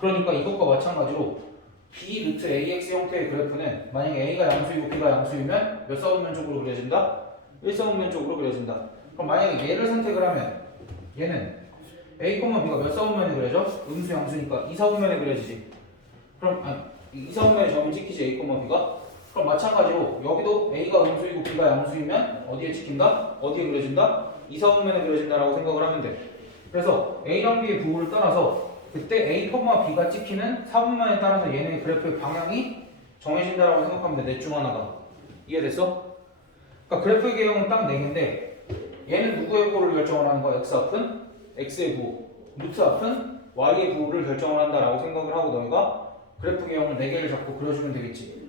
그러니까 이것과 마찬가지로 b 루트 ax 형태의 그래프는 만약에 a가 양수이고 b가 양수이면 몇 사분면 쪽으로 그려진다? 1사분면 쪽으로 그려진다. 그럼 만약에 얘를 선택을 하면 얘는 a, b가 몇 사분면에 그려져? 음수 양수니까 2사분면에 그려지지. 그럼 2사분면에 점이 찍히지 a, b가? 그럼 마찬가지로 여기도 a가 음수이고 b가 양수이면 어디에 찍힌다? 어디에 그려진다? 2사분면에 그려진다라고 생각을 하면 돼. 그래서 a랑 b의 부호를 따라서 그때 a, b가 찍히는 사분면에 따라서 얘네의 그래프의 방향이 정해진다라고 생각하면 돼. 넷 중 하나가. 이해됐어? 그러니까 그래프의 개형은 딱 4개인데 얘는 누구의 부호를 결정을 하는 거야? x 앞은 x의 부호, 루트 앞은 y의 부호를 결정을 한다라고 생각을 하고 너희가 그래프 개형을 4개를 잡고 그려주면 되겠지.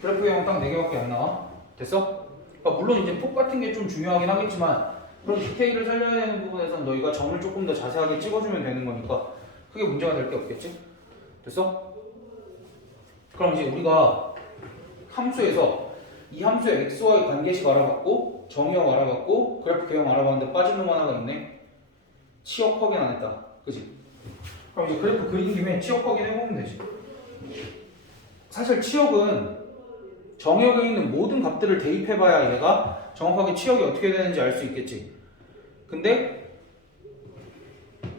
그래프 개형 딱 4개밖에 안 나와. 됐어? 그러니까 물론 이제 폭 같은 게 좀 중요하긴 하겠지만 그런 디테일을 살려야 되는 부분에서는 너희가 점을 조금 더 자세하게 찍어주면 되는 거니까 크게 문제가 될 게 없겠지? 됐어? 그럼 이제 우리가 함수에서 이 함수의 xy 관계식 알아봤고 정의형 알아봤고 그래프 개형 알아봤는데 빠진 놈 하나가 있네. 치역 확인 안 했다. 그치? 그럼 이제 그래프 그린 김에 치역 확인 해보면 되지. 사실 치역은 정역에 있는 모든 값들을 대입해봐야 얘가 정확하게 치역이 어떻게 되는지 알 수 있겠지. 근데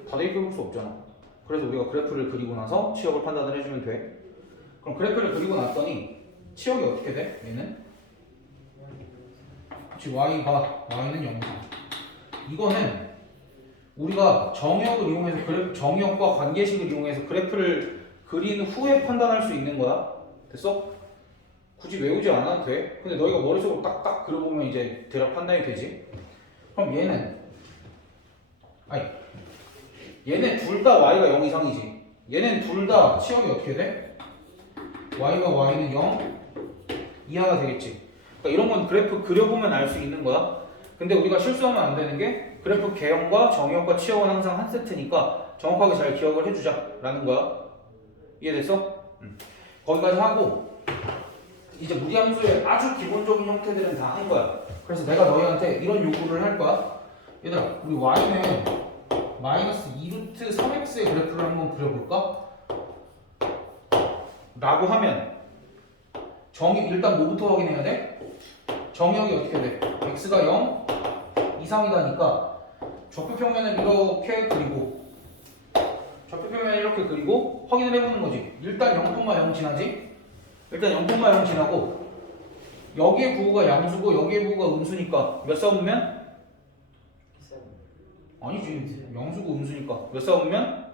다 대입해볼 수 없잖아. 그래서 우리가 그래프를 그리고 나서 치역을 판단을 해주면 돼. 그럼 그래프를 그리고 났더니 치역이 어떻게 돼? 얘는? 그치, y는 0이다. 이거는 우리가 정역을 이용해서 정역과 관계식을 이용해서 그래프를 그린 후에 판단할 수 있는 거야. 됐어? 굳이 외우지 않아도 돼. 근데 너희가 머릿속으로 딱딱 그려보면 이제 대략 판단이 되지. 그럼 얘는 둘 다 y가 0 이상이지. 얘는 둘 다 치역이 어떻게 돼? y는 0 이하가 되겠지. 그러니까 이런 건 그래프 그려보면 알 수 있는 거야. 근데 우리가 실수하면 안 되는 게 그래프 개형과 정역과 치역은 항상 한 세트니까 정확하게 잘 기억을 해주자라는 거야. 이해됐어? 거기까지 하고 이제 무리함수의 아주 기본적인 형태들은 다 한 거야. 그래서 내가 너희한테 이런 요구를 할 거야. 얘들아, 우리 y는 마이너스 2루트 3x의 그래프를 한번 그려볼까? 라고 하면 일단 뭐부터 확인해야 돼? 정역이 어떻게 돼? x가 0 이상이다니까 좌표평면을 이렇게 그리고 확인을 해보는 거지. 일단 0,0 지나지? 일단 0,0 지나고 여기의 부호가 양수고 여기의 부호가 음수니까 몇 사분면? 아니지. 양수고 음수니까 몇 사분면?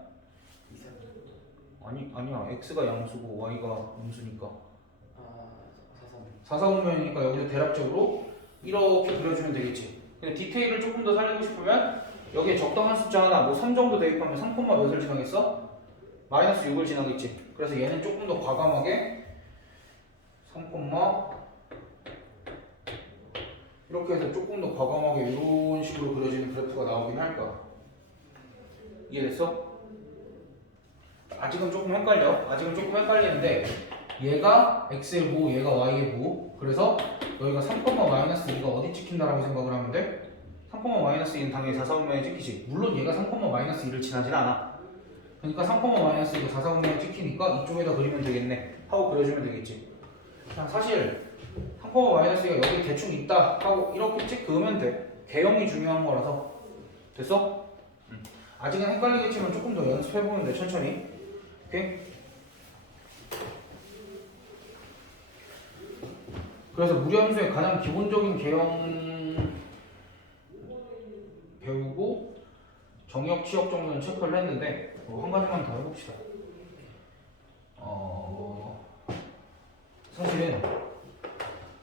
아니야. x가 양수고 y가 음수니까 4사분면이니까 여기서 대략적으로 이렇게 그려주면 되겠지. 근데 디테일을 조금 더 살리고 싶으면 여기에 적당한 숫자 하나 뭐 3 정도 대입하면 3, 몇을 지나겠어? 마이너스 6을 지나겠지. 그래서 얘는 조금 더 과감하게 3, 이렇게 해서 조금 더 과감하게 이런 식으로 그려지는 그래프가 나오긴 할 거야. 이해됐어? 아직은 조금 헷갈려. 아직은 조금 헷갈리는데 얘가 x의 부, 얘가 y의 부. 그래서 너희가 3, 마이너스 2가 어디 찍힌다라고 생각을 하면 돼? 3, 마이너스 2는 당연히 4, 4분면에 찍히지. 물론 얘가 3, 마이너스 2를 지나진 않아. 그러니까 3, 마이너스 2가 4, 4분면에 찍히니까 이쪽에다 그리면 되겠네 하고 그려주면 되겠지. 그냥 사실 3, 마이너스 2가 여기 대충 있다 하고 이렇게 찍 그으면 돼. 개형이 중요한 거라서. 됐어? 아직은 헷갈리겠지만 조금 더 연습해보면 돼. 천천히. 오케이? 그래서 무리함수의 가장 기본적인 개형 배우고 정역, 치역 정도는 체크를 했는데 한 가지만 더 해봅시다. 사실은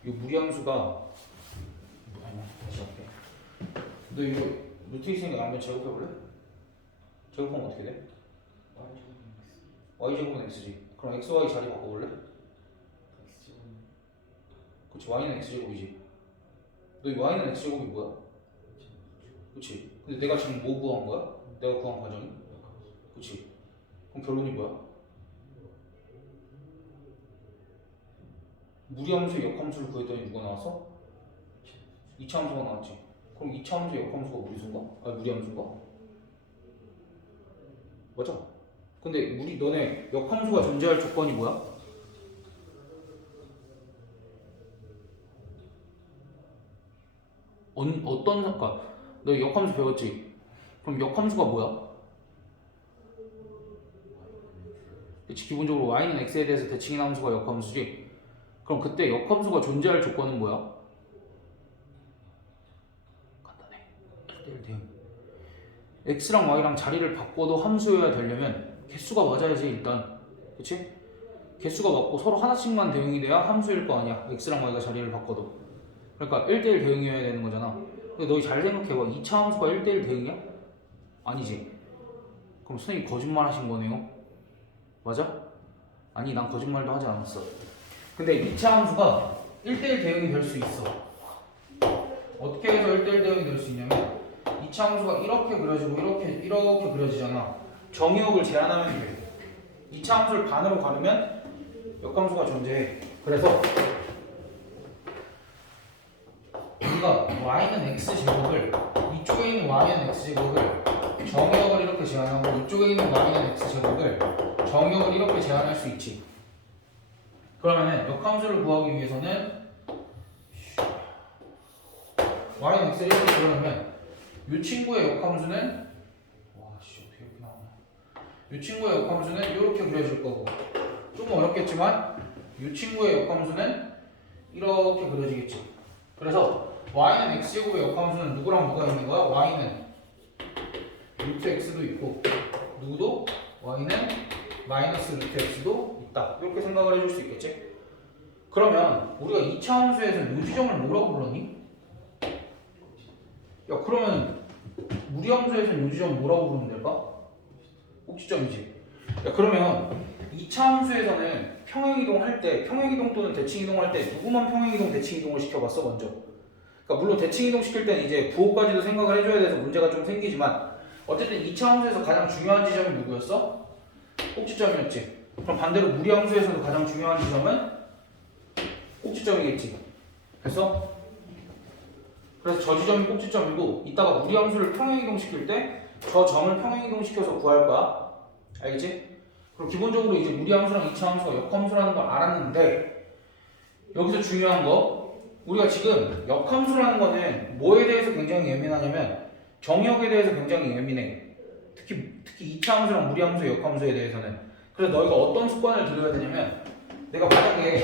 이 무리함수가 아니야, 다시 할게. 너 이거 루트 있으니까 한번 제곱해볼래? 제곱하면 어떻게 돼? y제곱은 x지. 그럼 xy 자리 바꿔볼래? 그치, y는 x제곱이지. 너 이 y는 x제곱이 뭐야? 그치. 근데 내가 지금 뭐 구한 거야? 내가 구한 과정이? 그치. 그럼 결론이 뭐야? 무리함수의 역함수를 구했더니 누가 나왔어? 2차 함수가 나왔지. 그럼 2차 함수의 역함수가 무리수인가? 아니 무리함수인가? 맞아. 근데 너네 역함수가 존재할 조건이 뭐야? 어떤 그러니까 너 역함수 배웠지? 그럼 역함수가 뭐야? 그치, 기본적으로 y는 x에 대해서 대칭인 함수가 역함수지. 그럼 그때 역함수가 존재할 조건은 뭐야? 간단해. 1대1 대응. x랑 y랑 자리를 바꿔도 함수여야 되려면 개수가 맞아야지 일단. 그치? 개수가 맞고 서로 하나씩만 대응이 돼야 함수일 거 아니야. x랑 y가 자리를 바꿔도. 그러니까 1대1 대응이어야 되는 거잖아. 근데 너희 잘 생각해봐. 2차 함수가 1대1 대응이야? 아니지. 그럼 선생님이 거짓말 하신 거네요. 맞아? 아니, 난 거짓말도 하지 않았어. 근데 2차 함수가 1대1 대응이 될 수 있어. 어떻게 해서 1대1 대응이 될 수 있냐면 2차 함수가 이렇게 그려지고 이렇게 그려지잖아. 정의역을 제한하면 돼. 2차 함수를 반으로 가르면 역함수가 존재해. 그래서 우리가 y는 x제곱을 이쪽에 있는 y는 x제곱을 정의역을 이렇게 제한하고 이쪽에 있는 y는 x제곱을 정의역을 이렇게 제한할 수 있지. 그러면은 역함수를 구하기 위해서는 y는 x를 이렇게 그려놓으면 이 친구의 역함수는 와씨 어떻게 이렇게 나오냐. 이 친구의 역함수는 이렇게 그려질 거고 조금 어렵겠지만 이 친구의 역함수는 이렇게 그려지겠지. 그래서 y는 x제곱의 역함수는 누구랑 누가 있는 거야? y는 루트 x도 있고 누구도? y는 마이너스 루트 x도 있다. 이렇게 생각을 해줄 수 있겠지? 그러면 우리가 2차 함수에서 요 지점을 뭐라고 불렀니? 야 그러면 무리함수에서는 요 지점 뭐라고 부르면 될까? 꼭지점이지. 야 그러면 2차 함수에서는 평행이동 할 때, 평행이동 또는 대칭이동 할 때 누구만 평행이동, 대칭이동을 시켜봤어 먼저? 그러니까 물론 대칭이동 시킬 때는 이제 부호까지도 생각을 해줘야 돼서 문제가 좀 생기지만 어쨌든 2차 함수에서 가장 중요한 지점이 누구였어? 꼭지점이었지. 그럼 반대로 무리함수에서도 가장 중요한 지점은 꼭지점이겠지. 그래서 저 지점이 꼭지점이고 이따가 무리함수를 평행이동 시킬 때 저 점을 평행이동 시켜서 구할 거야. 알겠지? 그리고 기본적으로 이제 무리함수랑 2차 함수가 역함수라는 걸 알았는데 여기서 중요한 거 우리가 지금 역함수라는 거는 뭐에 대해서 굉장히 예민하냐면 정역에 대해서 굉장히 예민해. 특히 2차 함수랑 무리함수의 역함수에 대해서는. 그래서 너희가 어떤 습관을 들여야 되냐면 내가 만약에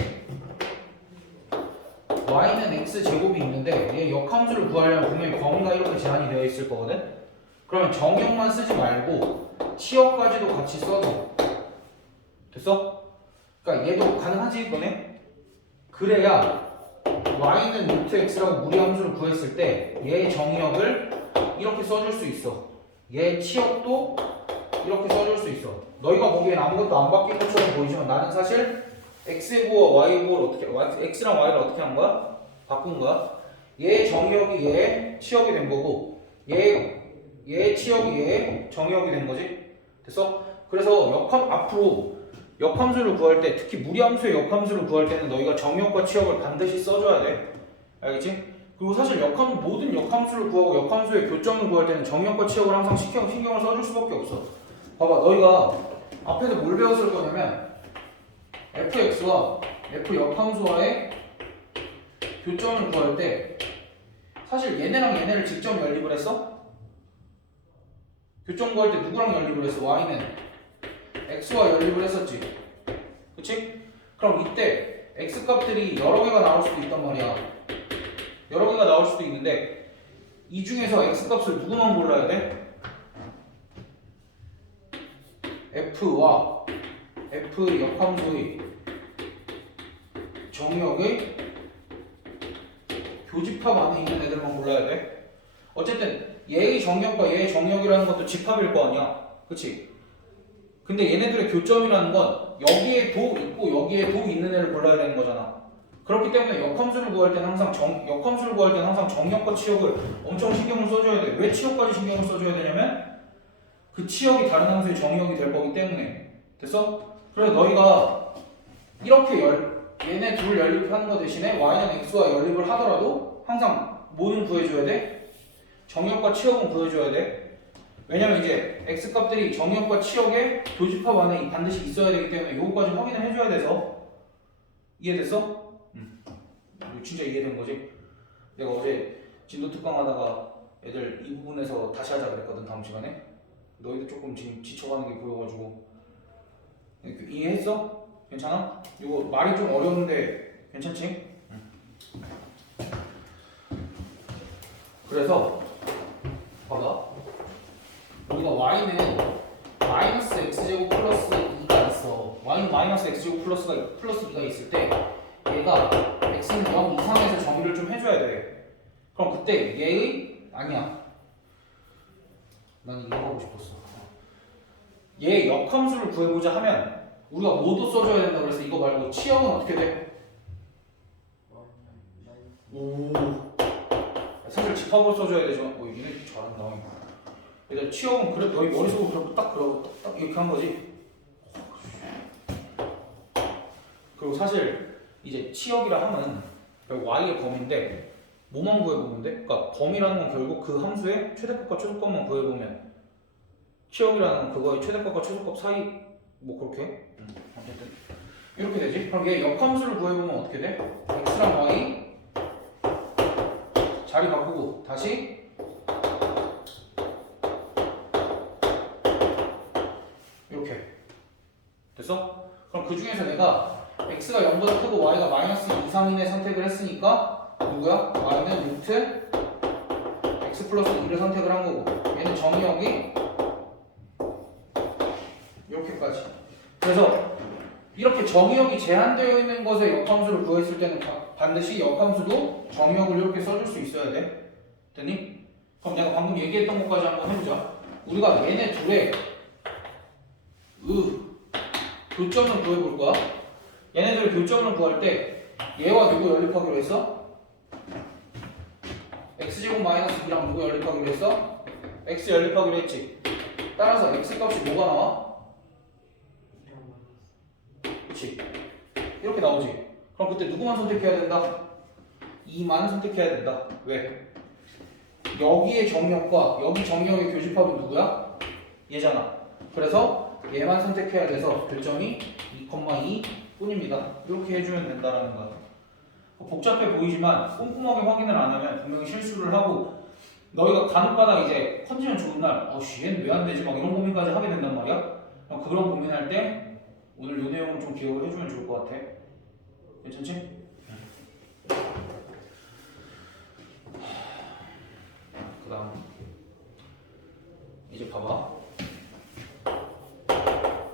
y는 x제곱이 있는데 얘 역함수를 구하려면 분명히 범위가 이렇게 제한이 되어 있을 거거든? 그러면 정역만 쓰지 말고 치역까지도 같이 써도 됐어? 그러니까 얘도 가능하지 너네? 그래야 y는 루트 x라고 무리함수를 구했을 때 얘의 정역을 이렇게 써줄 수 있어. 얘 치역도 이렇게 써줄 수 있어. 너희가 보기엔 아무것도 안 바뀐 것처럼 보이지만 나는 사실 x구와 y구를 어떻게 x랑 y를 어떻게 한 거야? 바꾼 거야. 얘 정의역이 얘 치역이 된 거고 얘 치역이 얘 정의역이 된 거지. 됐어? 그래서 앞으로 역함수를 구할 때 특히 무리함수의 역함수를 구할 때는 너희가 정의역과 치역을 반드시 써줘야 돼. 알겠지? 그리고 사실 모든 역함수를 구하고 역함수의 교점을 구할 때는 정의역과 치역을 항상 신경을 써줄 수밖에 없어. 봐봐, 너희가 앞에서 뭘 배웠을 거냐면 fx와 f 역함수와의 교점을 구할 때 사실 얘네랑 얘네를 직접 연립을 했어? 교점 구할 때 누구랑 연립을 했어? y는 x와 연립을 했었지. 그치? 그럼 이때 x값들이 여러 개가 나올 수도 있단 말이야. 여러 개가 나올 수도 있는데 이 중에서 x값을 누구만 골라야 돼? f와 f 역함수의 정의역의 교집합 안에 있는 애들만 골라야 돼. 어쨌든 얘의 정의역과 얘의 정의역이라는 것도 집합일 거 아니야. 그치? 근데 얘네들의 교점이라는 건 여기에 도 있고 여기에 도 있는 애를 골라야 되는 거잖아. 그렇기 때문에 역함수를 구할 때는 항상 정의역과 치역을 엄청 신경을 써줘야 돼. 왜 치역까지 신경을 써줘야 되냐면 그 치역이 다른 함수의 정의역이 될 거기 때문에. 됐어? 그래서 너희가 이렇게 얘네 둘 연립하는 거 대신에 y는 x와 연립을 하더라도 항상 뭐는 구해줘야 돼? 정의역과 치역은 구해줘야 돼. 왜냐면 이제 x값들이 정의역과 치역의 교집합 안에 반드시 있어야 되기 때문에 이거까지 확인을 해줘야 돼서. 이해됐어? 이거 진짜 이해된 거지? 내가 어제 진도 특강 하다가 애들 이 부분에서 다시 하자 그랬거든. 다음 시간에. 너희도 조금 지금 지쳐가는 게 보여가지고. 이해했어? 괜찮아? 이거 말이 좀 어려운데 괜찮지? 그래서 봐봐, 우리가 y는 마이너스 x제곱 플러스 2가 있어. y는 마이너스 x제곱 플러스 2가 있을 때 얘가 x는 0 이상에서 정의를 좀 해줘야 돼. 그럼 그때 얘의 아니야, 난 이거 하고 싶었어. 얘 역함수를 구해보자 하면 우리가 뭐도 써줘야 된다 그래서 이거 말고 치역은 어떻게 돼? 오, 사실 집합을 써줘야 되지만 얘네 잘한다. 얘들 치역은 그래 너희 머릿속으로 그렇게 딱 이렇게 한 거지. 그리고 사실 이제 치역이라 하면 y의 범위인데 뭐만 구해보면 돼? 그러니까 범위라는 건 결국 그 함수의 최대값과 최소값만 구해보면 치역이라는 건 그거의 최대값과 최소값 사이 뭐 그렇게 어쨌든 이렇게 되지. 그럼 얘 역함수를 구해보면 어떻게 돼? x랑 y 자리 바꾸고 다시 이렇게 됐어? 그럼 그 중에서 내가 x가 0보다 크고 y가 마이너스 2, 3인의 선택을 했으니까 누구야? y는 루트 x 플러스 2를 선택을 한 거고 얘는 정의역이 이렇게까지. 그래서 이렇게 정의역이 제한되어 있는 것의 역함수를 구했을 때는 반드시 역함수도 정의역을 이렇게 써줄 수 있어야 돼. 됐니? 그럼 내가 방금 얘기했던 것까지 한번 해보자. 우리가 얘네 둘의 교점을 구해볼 거야. 얘네들의 교점을 구할 때 얘와 누구 연립하기로 했어? x제곱 마이너스 2랑 누구 연립하기로 했어? x 연립하기로 했지. 따라서 x 값이 뭐가 나와? 그렇지. 이렇게 나오지. 그럼 그때 누구만 선택해야 된다? 2만 선택해야 된다. 왜? 여기의 정의역과 여기 정의역의 교집합은 누구야? 얘잖아. 그래서 얘만 선택해야 돼서 교점이 2,2 뿐입니다. 이렇게 해주면 된다라는 거야. 복잡해 보이지만 꼼꼼하게 확인을 안 하면 분명히 실수를 하고 너희가 간혹가다 이제 컨디션 좋은 날 얘는 왜 안 되지? 막 이런 고민까지 하게 된단 말이야. 그런 고민할 때 오늘 이 내용을 좀 기억을 해주면 좋을 것 같아. 괜찮지? 그 다음 이제 봐봐.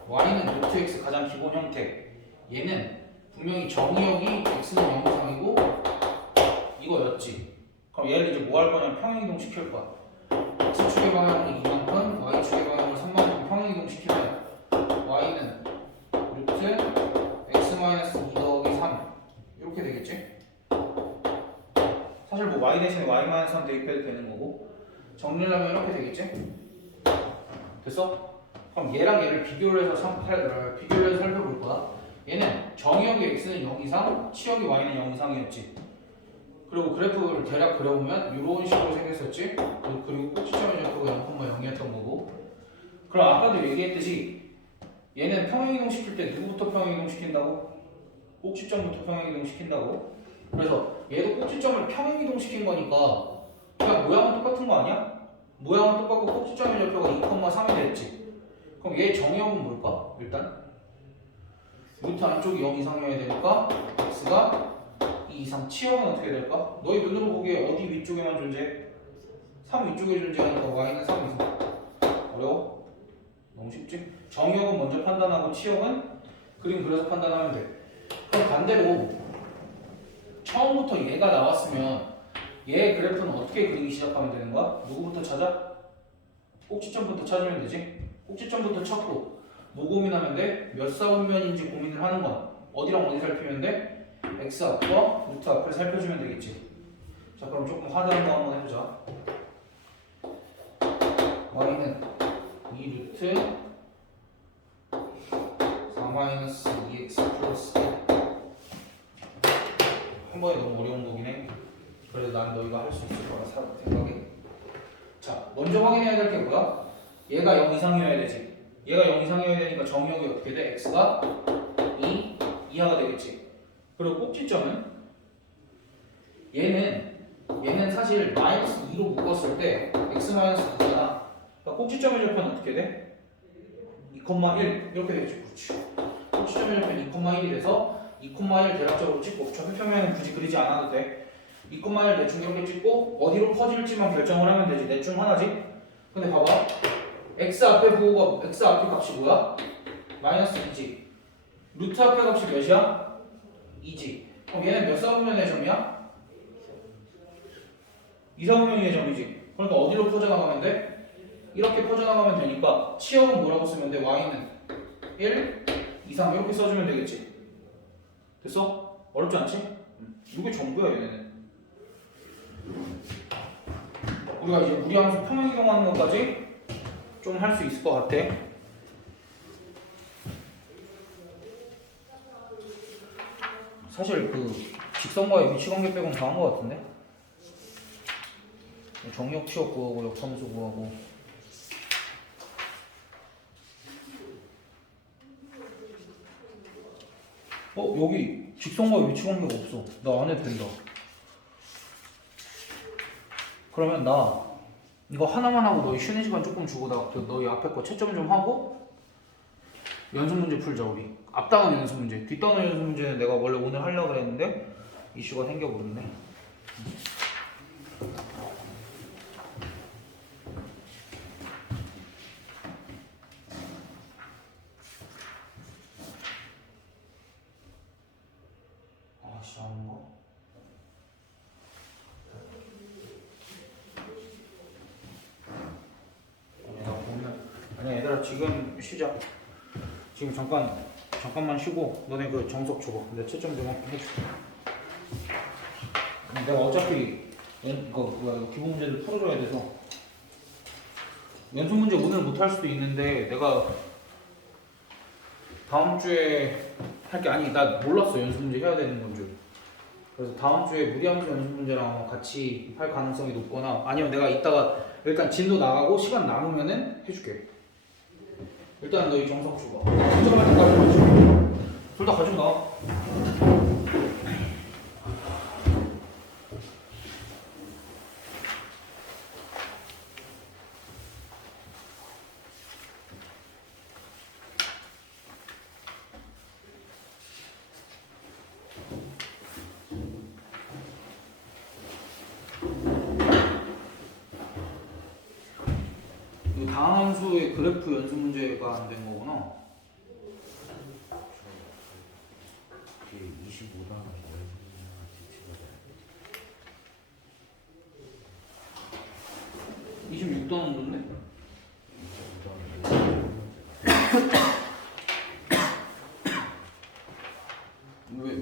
y는 루트 x 가장 기본 형태. 얘는 분명히 정의역이 x는 0 이상이고 이거였지. 그럼 얘를 이제 뭐 할 거냐면 평행이동 시킬 거야. x축의 방향을 2만큼, y축의 방향을 3만큼 평행이동시키면 y는 루트 x-2 더하기 3 이렇게 되겠지? 사실 뭐 y 대신에 y-3 대입해도 되는 거고 정리를 하면 이렇게 되겠지? 됐어? 그럼 얘랑 얘를 비교를 해서 살펴볼 거야. 얘는 정의역의 x는 0 이상, 치역의 y는 0 이상이었지. 그리고 그래프를 대략 그려보면 이런 식으로 생겼었지. 그리고 꼭지점의 좌표가 0,0이었던 거고. 그럼 아까도 얘기했듯이 얘는 평행이동 시킬 때 누구부터 평행이동 시킨다고? 꼭지점부터 평행이동 시킨다고. 그래서 얘도 꼭지점을 평행이동 시킨 거니까 그냥 모양은 똑같은 거 아니야? 모양은 똑같고 꼭지점의 좌표가 2,3이 됐지. 그럼 얘 정의역은 뭘까? 일단 루트 안쪽이 0 이상이어야 되니까 x가 2 이상, 치역은 어떻게 될까? 너희 눈으로 보기에 어디 위쪽에만 존재해? 3 위쪽에 존재하니까 y는 3 이상. 어려워? 너무 쉽지? 정의역은 먼저 판단하고 치역은 그림 그려서 판단하면 돼. 그럼 반대로 처음부터 얘가 나왔으면 얘 그래프는 어떻게 그리기 시작하면 되는 거야? 누구부터 찾아? 꼭지점부터 찾으면 되지? 꼭지점부터 찾고 뭐 고민하면 돼? 몇 사분면인지 고민을 하는 건 어디랑 어디 살피면 돼? x 앞과 루트 앞을 살펴주면 되겠지. 자 그럼 조금 하드한 거 한번 해보자. y는 2 루트 4-2x 플러스 1. 한 번에 너무 어려운 거긴 해. 그래도 난 너희가 할 수 있을 거라 생각해. 자 먼저 확인해야 될 게 뭐야? 얘가 0 이상이어야 되지. 얘가 0 이상이어야 되니까 정의역이 어떻게 돼? x가 2 이하가 되겠지. 그리고 꼭지점은 얘는 사실 마이너스 2로 묶었을 때 x 마이너스 2잖아. 그러니까 꼭지점의 좌표는 어떻게 돼? 2,1 이렇게 되겠지. 그렇지. 꼭지점의 좌표는 2,1이 돼서 2,1 대략적으로 찍고 좌표평면은 굳이 그리지 않아도 돼. 2,1 대충 이렇게 찍고 어디로 퍼질지만 결정을 하면 되지. 넷 중 하나지. 근데 봐봐. x 앞에 부호가 x 앞에 값이 뭐야? 마이너스 2지. 루트 앞에 값이 몇이야? 2지. 그럼 얘는 몇 사분면의 점이야? 2사분면의 점이지. 그러니까 어디로 퍼져나가면 돼? 이렇게 퍼져나가면 되니까 치역은 뭐라고 쓰면 돼? y는 1 이상 이렇게 써주면 되겠지. 됐어? 어렵지 않지? 이게 전부야 얘네는. 우리가 이제 무리하면서 평행이동하는 것까지 좀 할 수 있을 것 같아. 사실 그 직선과의 위치관계 빼고는 다 한 것 같은데? 정역 치역 구하고 역함수 구하고 여기 직선과의 위치관계가 없어. 나 안 해도 된다. 그러면 나 이거 하나만 하고 너희 쉬는 시간 조금 주고 너희 앞에 거 채점 좀 하고 연습 문제 풀자 우리. 앞단원 연습 문제, 뒷단원 연습 문제는 내가 원래 오늘 하려고 그랬는데 이슈가 생겨버렸네. 아씨 안 거. 아니야 얘들아 지금 쉬자. 지금 잠깐만 쉬고 너네 그 정석 줘봐. 내가 채점 좀 해줄게. 내가 어차피 기본 문제를 풀어줘야 돼서 연습 문제 오늘 못 할 수도 있는데 내가 다음 주에 할 게 아니 나 몰랐어 연습 문제 해야 되는 건 줄. 그래서 다음 주에 무리함수 연습 문제랑 같이 할 가능성이 높거나 아니면 내가 이따가 일단 진도 나가고 시간 남으면은 해줄게. 일단 너희 정석 줘봐. 채점할 때까지 가지고 둘 다 가지고 나와. 이 다항함수의 그래프 연습 문제가 안 된 거구나. 25단원 이 26도 어디다 넣었는데?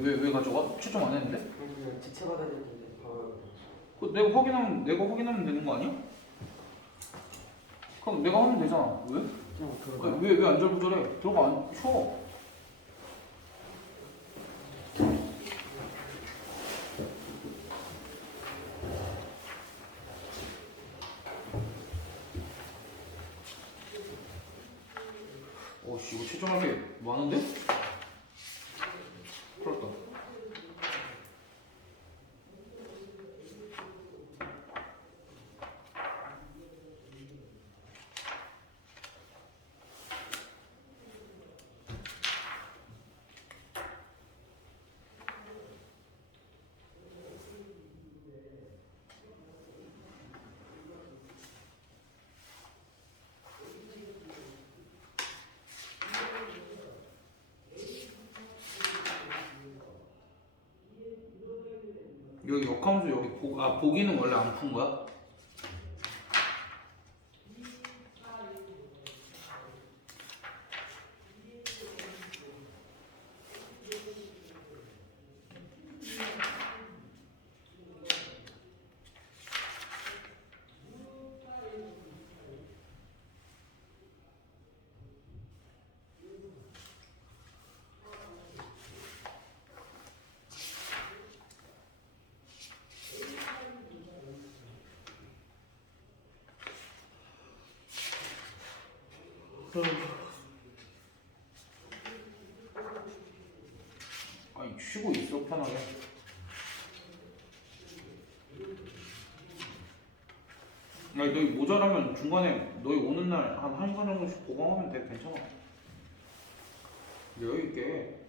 왜 가져가? 채점 안 했는데? 그냥 지체받아야 되는데 봐봐요. 내가 확인하면 되는 거 아니야? 그럼 내가 하면 되잖아. 왜? 그냥 들어가요. 왜 안절부절해? 들어가 안 쳐. 어씨 이거 채점할 게 많은데? 그렇다. 여기 역함수 여기 보기는 원래 안 푼 거야? 아니 쉬고 있어 편하게. 아니 너희 모자라면 중간에 너희 오는 날 한 1시간 정도씩 보강하면 돼. 괜찮아. 여유 있게.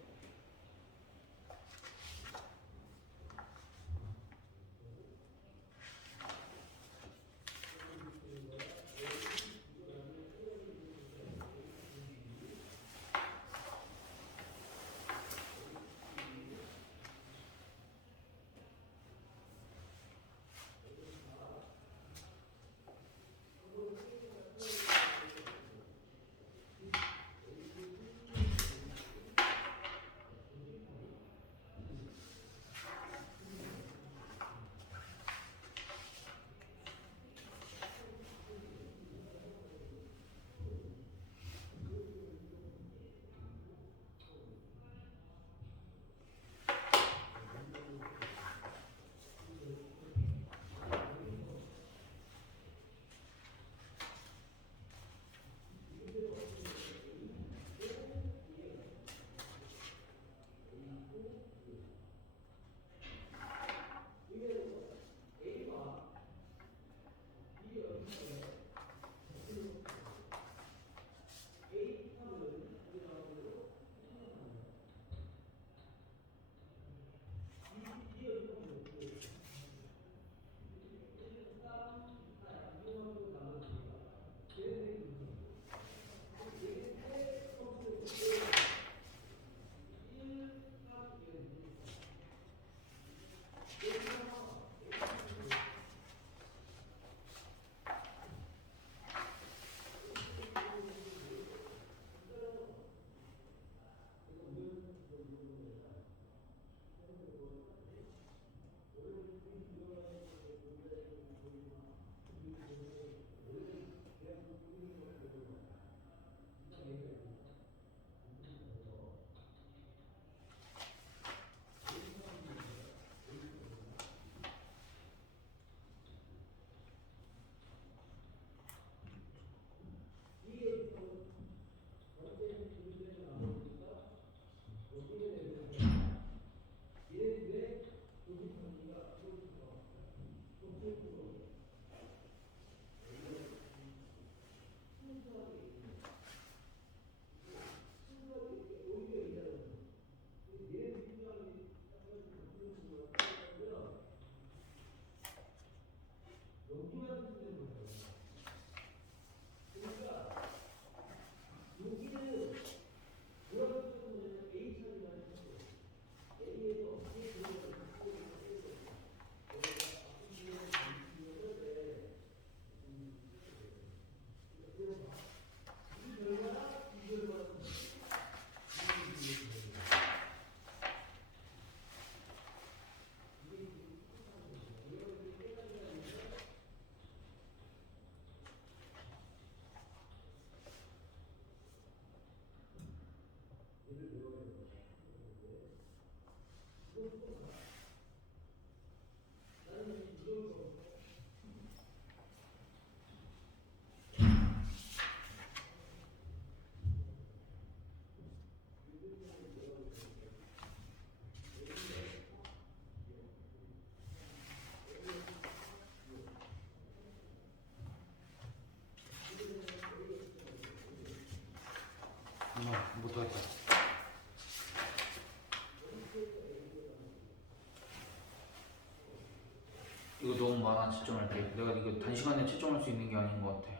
너무 많아. 채점할게. 내가 이거 단시간에 채점할 수 있는 게 아닌 것 같아.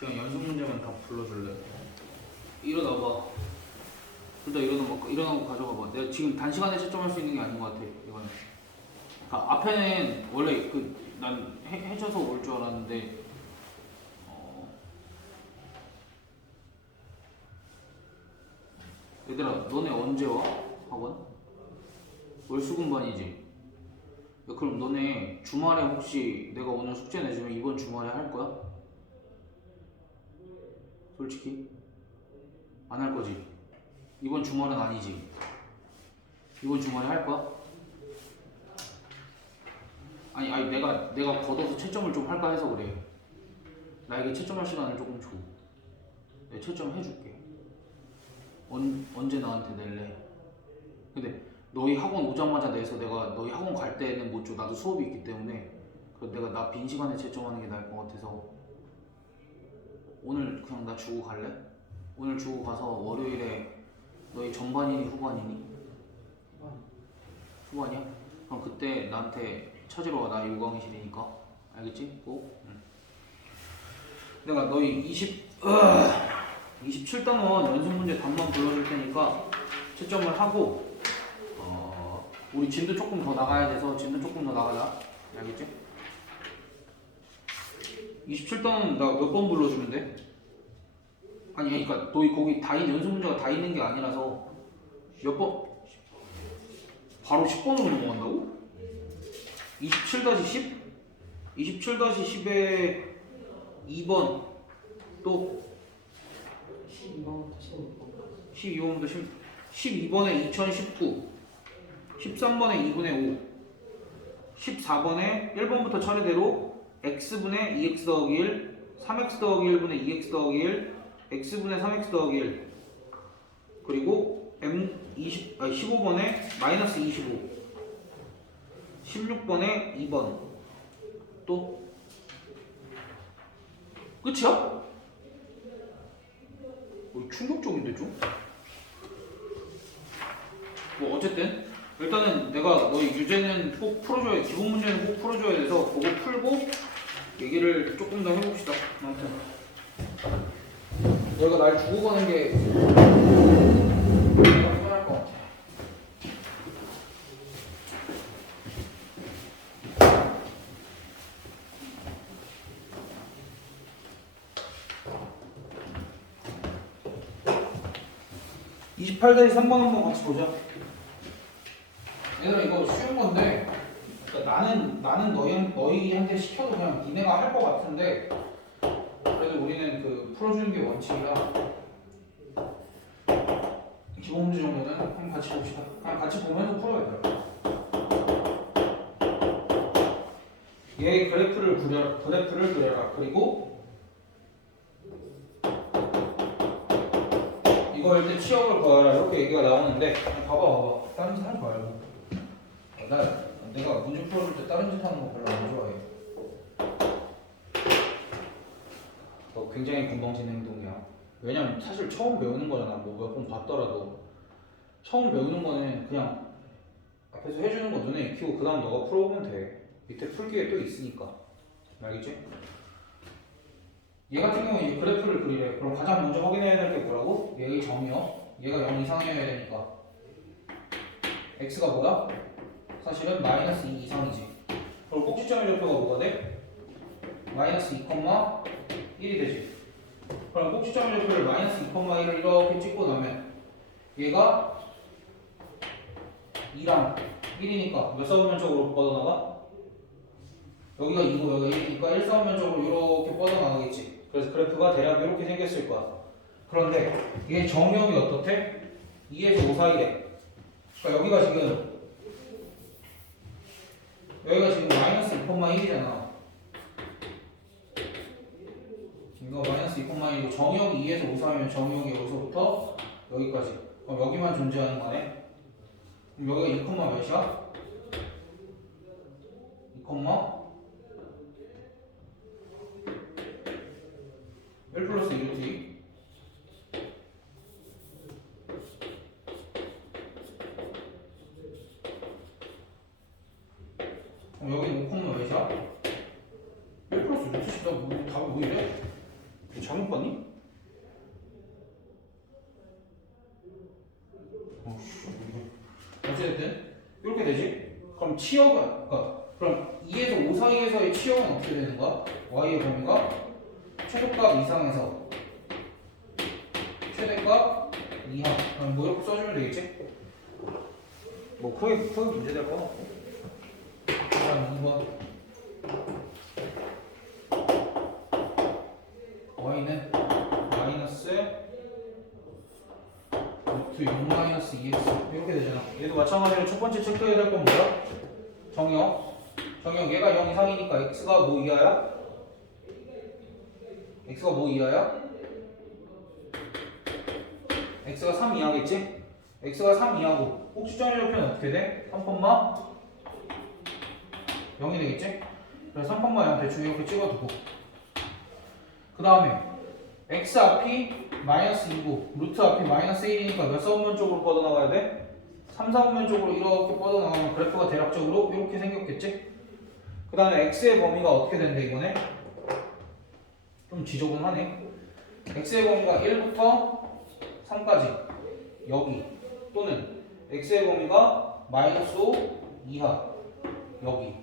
그냥 연습 문제만 다 불러줄래. 일어나봐. 둘 다 일어나고 가져가봐. 내가 지금 단시간에 채점할 수 있는 게 아닌 것 같아. 이거는. 앞에는 원래 난 해줘서 올 줄 알았는데 얘들아 너네 언제 와? 학원? 월수금반이지? 야, 그럼 너네 주말에 혹시 내가 오늘 숙제 내주면 이번 주말에 할 거야? 솔직히? 안 할 거지? 이번 주말은 아니지? 이번 주말에 할 거야? 아니 내가 걷어서 채점을 좀 할까 해서 그래. 나에게 채점할 시간을 조금 줘. 내가 채점 해줄게. 언제 나한테 낼래? 근데 너희 학원 오자마자 내서 내가 너희 학원 갈 때는 못 줘. 나도 수업이 있기 때문에. 그래서 내가 나 빈 시간에 채점하는 게 나을 것 같아서 오늘 그냥 나 주고 갈래? 오늘 주고 가서 월요일에 너희 전반이니 후반이니? 후반이야? 그럼 그때 나한테 찾으러 와. 나 요강의실이니까. 알겠지? 꼭? 응. 내가 너희 27단원 연습 문제 답만 불러줄 테니까 채점을 하고 우리 진도 조금 더 나가야 돼서 진도 조금 더 나가자. 알겠지? 27단원 나 몇 번 불러주면 돼? 아니 그러니까 너희 거기 다 있는 연습 문제가 다 있는 게 아니라서 몇 번? 바로 10번으로 넘어간다고? 27-10? 27-10에 2번 또 12번부터 12번에 2019 13번에 2분의 5 14번에 1번부터 차례대로 x분의 2x 더하기 1 3x 더하기 1분의 2x 더하기 1 x분의 3x 더하기 1 그리고 15번에 마이너스 25 16번에 2번 또 끝이야? 충격적인데 좀? 뭐 어쨌든 일단은 내가 너희 유제는 꼭 풀어줘야 기본 문제는 꼭 풀어줘야 돼서 그거 풀고 얘기를 조금 더 해봅시다. 아무튼 너희가 날 주고 가는 게 편할 것 같아. (28-3번) 한번 같이 보자. 얘들아 이거 쉬운 건데 그러니까 나는 너희한테 시켜도 그냥 니네가 할 것 같은데 그래도 우리는 그 풀어주는 게 원칙이라 기본 문제 정도는 한번 같이 봅시다. 그냥 같이 보면서 풀어야 돼요. 얘의 그래프를 그려라. 그리고 이거 일단 취역을 구하라 이렇게 얘기가 나오는데 봐봐 다른 짓 하지 말고 내가 문제 풀어줄 때 다른 짓 하는 거 별로 안 좋아해. 굉장히 건방진 행동이야. 왜냐면 사실 처음 배우는 거잖아. 뭐 몇 번 봤더라도 처음 배우는 거는 그냥 앞에서 해주는 거 눈에 익히고 그 다음 너가 풀어보면 돼. 밑에 풀기에 또 있으니까. 알겠지? 얘 같은 경우는 이제 그래프를 그리래. 그럼 가장 먼저 확인해야 될 게 뭐라고? 얘의 점이요. 얘가 0 이상이어야 되니까 x가 뭐야? 사실은 마이너스 2 이상이지. 그럼 꼭지점의 좌표가 뭐가 돼? 마이너스 2,1이 되지. 그럼 꼭지점의 좌표를 마이너스 2,1을 이렇게 찍고 나면 얘가 2랑 1이니까 몇 사분면적으로 뻗어나가? 여기가 2고 여기가 1이니까 1 사분면적으로 이렇게 뻗어나가겠지. 그래서 그래프가 대략 이렇게 생겼을 거야. 그런데 얘 정역이 어떻대? 2에서 5 사이래. 그러니까 여기가 지금 마이너스 2,1이잖아. 이거 마이너스 2,1이고 정역이 2에서 5 사이면 정역이 여기서부터 여기까지. 그럼 여기만 존재하는 거네. 그럼 여기가 2, 몇이야? 1 플러스 2루트 2. 그럼 여기 5 몇이야? 1 플러스 루트 14. 뭐, 답이 뭐 이래? 너 잘못 봤니? 어쨌든 이렇게 되지? 그럼 치역은 그럼 2에서 5 사이에서의 치역은 어떻게 되는 거야? y의 범위가 최소값 이상에서 최대값 이하. 그럼 뭐 이렇게 써주면 되겠지? 뭐 크게 문제될 건 없고. 그다음 2번 y는 마이너스 루트 6 마이너스 2x 이렇게 되잖아. 얘도 마찬가지로 첫 번째 체크해야 될 건 뭐야? 정역 얘가 0 이상이니까 x가 뭐 이하야? x가 뭐 이하야? x가 3 이하겠지? x가 3 이하고 꼭지점의 좌표는 어떻게 돼? 3,0이 되겠지? 그래서 3,0 대충 이렇게 찍어두고 그 다음에 x 앞이 마이너스 2고 루트 앞이 마이너스 1이니까 몇 사분면 쪽으로 뻗어나가야 돼? 3, 4분면 쪽으로 이렇게 뻗어나가면 그래프가 대략적으로 이렇게 생겼겠지? 그 다음에 x의 범위가 어떻게 된대 이번에? 좀 지저분하네. x의 범위가 1부터 3까지 여기 또는 x의 범위가 마이너스 5 이하 여기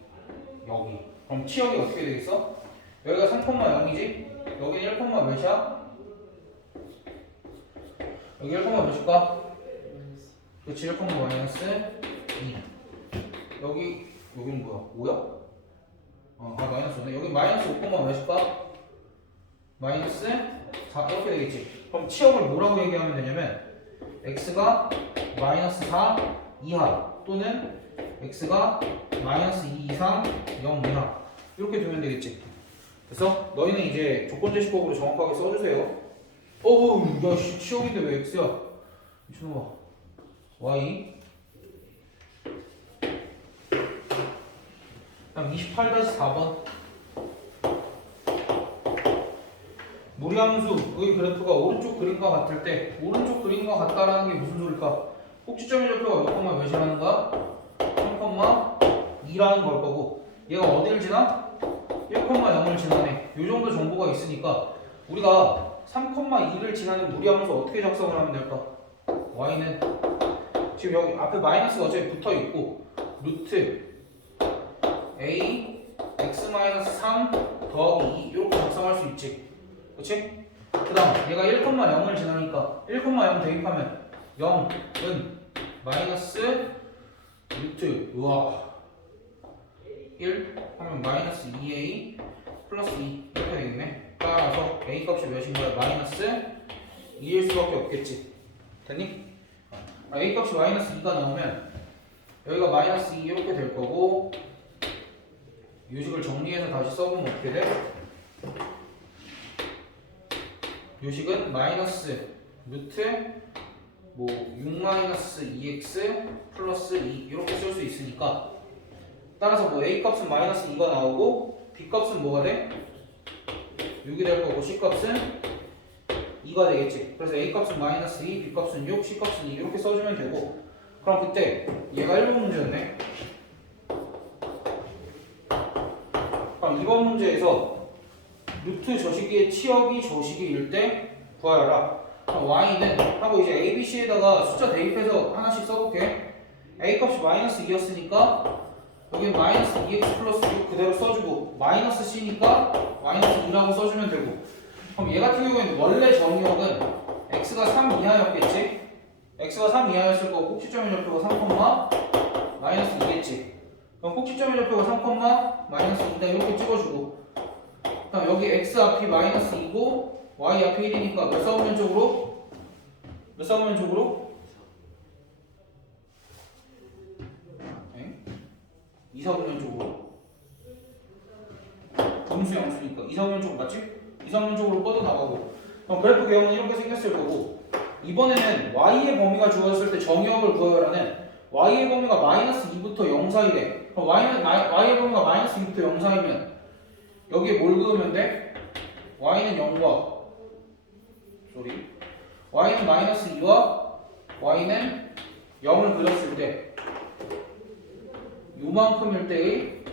그럼 치역이 어떻게 되겠어? 여기가 3,0이지? 여기는 1, 몇이야? 여기 1, 몇일까? 그렇지 1, 마이너스 2 여기는 뭐야? 5야? 마이너스 5네. 여기 마이너스 5, 몇일까? 마이너스 4 이렇게 되겠지. 그럼 치역을 뭐라고 얘기하면 되냐면 x가 마이너스 4 이하 또는 x가 마이너스 2 이상 0 이하 이렇게 두면 되겠지. 그래서 너희는 이제 조건제시법으로 정확하게 써주세요. 야 치역인데 왜 x야? 미친놈아. y 그다음 28-4번 무리함수의 그래프가 오른쪽 그림과 같을 때 오른쪽 그림과 같다라는 게 무슨 소릴까? 꼭지점의 좌표가 몇 몇이라는 거야? 3,2라는 걸 거고 얘가 어디를 지나? 1,0을 지나네. 요 정도 정보가 있으니까 우리가 3,2를 지나는 무리함수 어떻게 작성을 하면 될까? y는 지금 여기 앞에 마이너스가 어차피 붙어 있고 루트 a x-3 더하기 2 이렇게 작성할 수 있지. 그치? 그 다음 얘가 1,0을 지나니까 1,0 대입하면 0은 마이너스 루트 1 하면 마이너스 2a 플러스 2 이렇게 되겠네. 따라서 a 값이 몇인 거야? 마이너스 2일 수밖에 없겠지. 됐니? a 값이 마이너스 2가 나오면 여기가 마이너스 2 이렇게 될 거고 요식을 정리해서 다시 써보면 어떻게 돼? 요식은 마이너스 루트 6 마이너스 2x 플러스 2 이렇게 쓸 수 있으니까 따라서 a 값은 마이너스 2가 나오고 b 값은 뭐가 돼? 6이 될 거고 c 값은 2가 되겠지. 그래서 a 값은 마이너스 2, b 값은 6, c 값은 2 이렇게 써주면 되고 그럼 그때 얘가 1번 문제였네. 그럼 2번 문제에서 루트 저식의 치역이 저식일 때 구하여라. 그럼 y는 하고 이제 a, b, c에다가 숫자 대입해서 하나씩 써볼게. a 값이 마이너스 2였으니까 여기 마이너스 2x 플러스 6 그대로 써주고 마이너스 c니까 마이너스 2라고 써주면 되고 그럼 얘 같은 경우에는 원래 정의역은 x가 3 이하였겠지? x가 3 이하였을 거고 꼭지점의 좌표가 3, 마이너스 2겠지. 그럼 꼭지점의 좌표가 3, 마이너스 2다 이렇게 찍어주고 그럼 여기 x 앞이 마이너스 2고 y 앞이 1이니까 몇 사분면 쪽으로? 몇 사분면 쪽으로? 2사분면 쪽으로 음수 양수니까 2사분면 쪽 맞지? 2사분면 쪽으로 뻗어나가고 그럼 그래프 개형은 이렇게 생겼을 거고 이번에는 y의 범위가 주어졌을 때 정의역을 구하라는 y의 범위가 마이너스 2부터 0 사이래. 그럼 y의 범위가 마이너스 2부터 0 사이면 여기에 뭘 그으면 돼? y는 0과 y는 마이너스 2와 y는 0을 그렸을 때 요만큼일 때의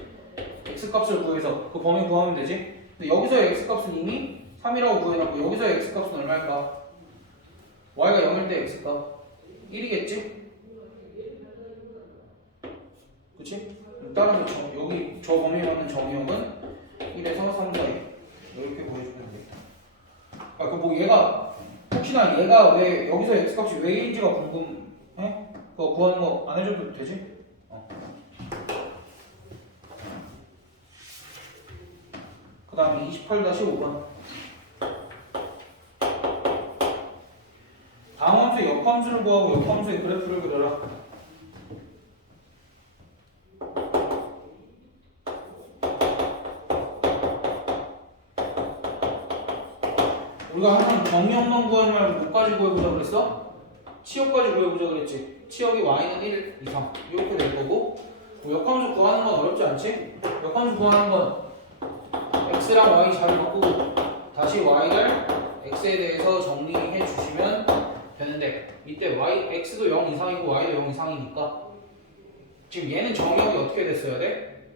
x값을 구해서 그 범위 구하면 되지. 근데 여기서의 x값은 이미 3이라고 구해놨고 여기서의 x값은 얼마일까? y가 0일 때 x값 1이겠지? 그치? 따라서 여기 저 범위에 맞는 정의역은 1에서 3 사이 이렇게 보여주면 되겠다. 아, 그 뭐 얘가 혹시나 얘가 왜 여기서 x값이 왜 1인지가 궁금해? 그거 구하는 거 안 해줘도 되지? 그 다음에 28-5번 다음 함수의 역함수를 구하고 역함수의 그래프를 그려라. 우리가 항상 정의역만 구하지 말고 뭐까지 구해보자 그랬어? 치역까지 구해보자 그랬지. 치역이 y는 1 이상 이렇게 될 거고 뭐 역함수 구하는 건 어렵지 않지? 역함수 구하는 건 x랑 y 잘 바꾸고 다시 y를 x에 대해서 정리해 주시면 되는데 이때 x도 0 이상이고 y도 0 이상이니까 지금 얘는 정의역이 어떻게 됐어야 돼?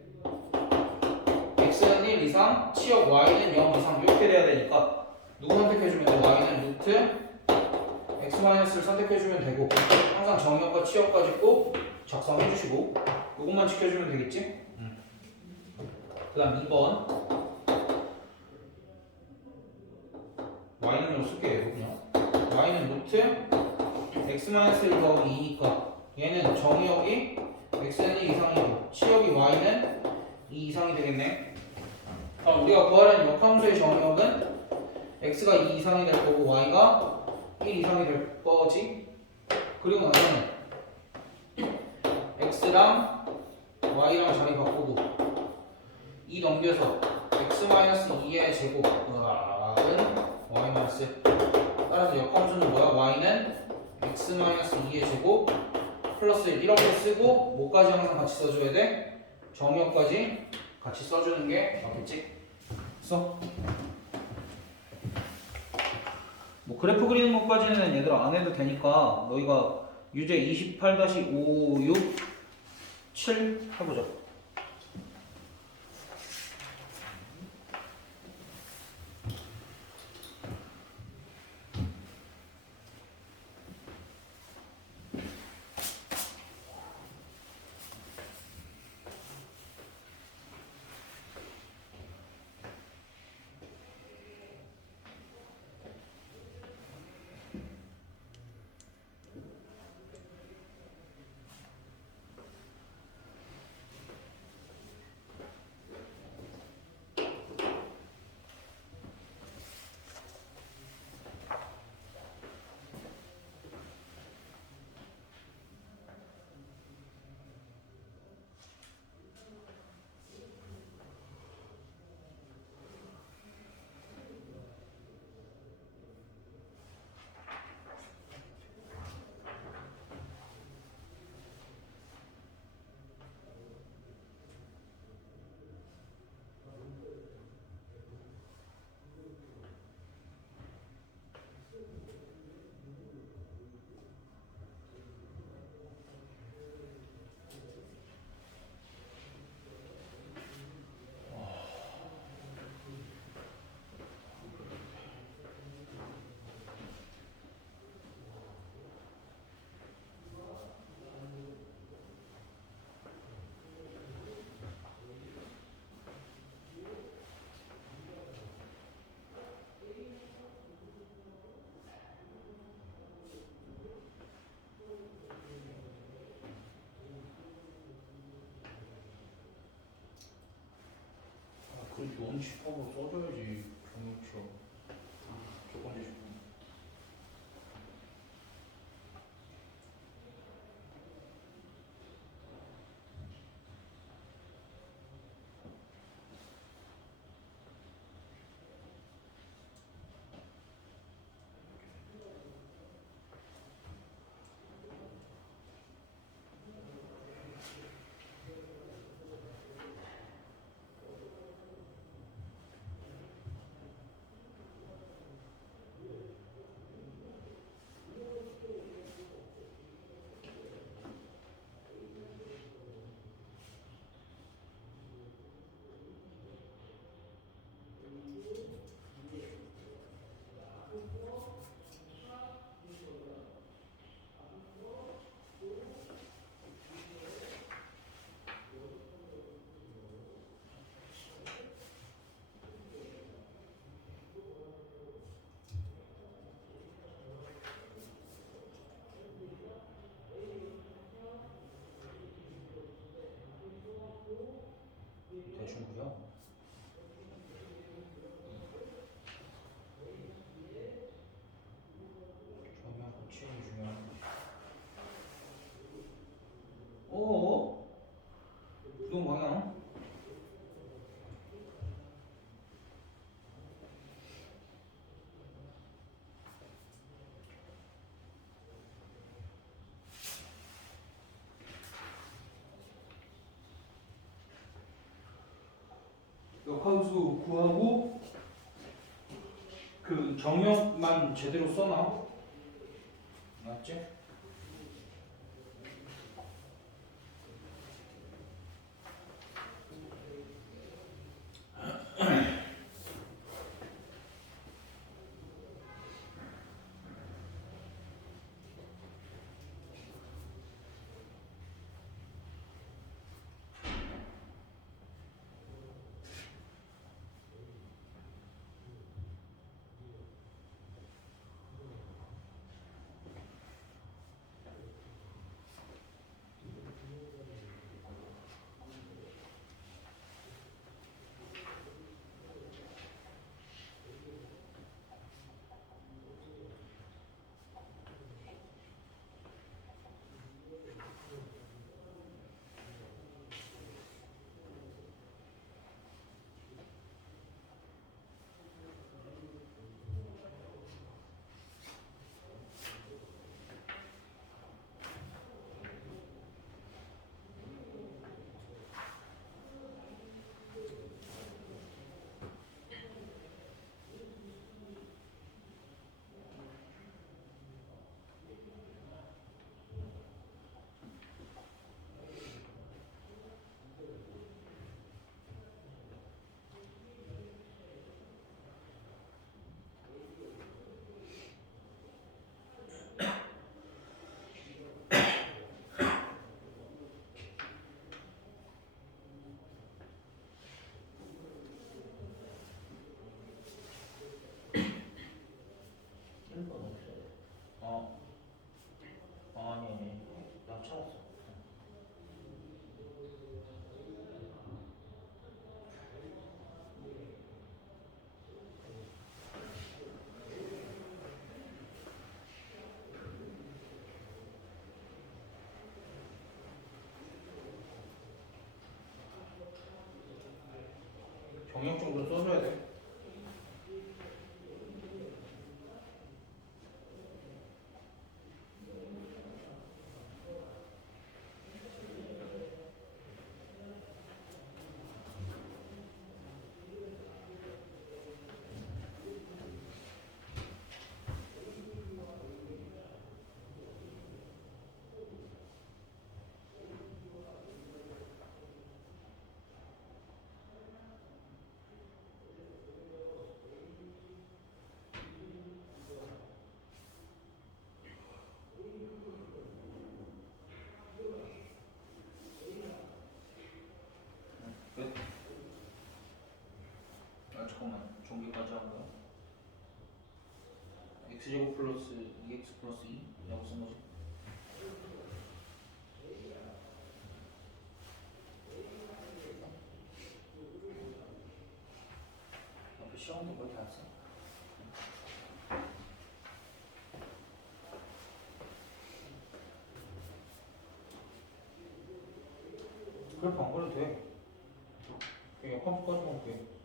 x는 1 이상, 치역 y는 0 이상 이렇게 돼야 되니까 누구 선택해주면 돼? y는 루트 x-를 선택해주면 되고 항상 정의역과 치역까지 꼭 작성해주시고 이것만 지켜주면 되겠지? 그 다음 2번 y는 쓸게요 그냥 y는 루트 x-1 더하기 2니까 얘는 정의역이 x는 1 이상이고 치역이 y는 2 이상이 되겠네. 우리가 구하려는 역함수의 정의역은 x가 2 이상이 될 거고 y가 1 이상이 될 거지. 그리고 나서는 x랑 y랑 자리 바꾸고 2 넘겨서 x-2의 제곱은 y-. 따라서 역함수는 뭐야? y는 x-2의 제곱 플러스 1 이렇게 쓰고 뭐까지 항상 같이 써줘야 돼? 정의역까지 같이 써주는 게 맞겠지? 써. 뭐 그래프 그리는 것까지는 얘들아 안 해도 되니까 너희가 유제 28-5, 6, 7 해보자. 그렇게 원칙하고 써줘야지 경력처럼 조건지. 대충 그려. 정면 고치는 중요한 거지. 오? 이동 방향? 역함수 구하고 그 정역만 제대로 써놔. 맞지? 어. 아니. 나 찾았어. 정형적으로 써줘야 돼. 끝. 아 잠깐만. 종기까지 하고요. x제곱 플러스 2x 플러스 2라고 쓴 거지. 옆에 시험도 거의 다 했어. 그래 방거는 돼. 그냥 컴퓨터까지만 돼.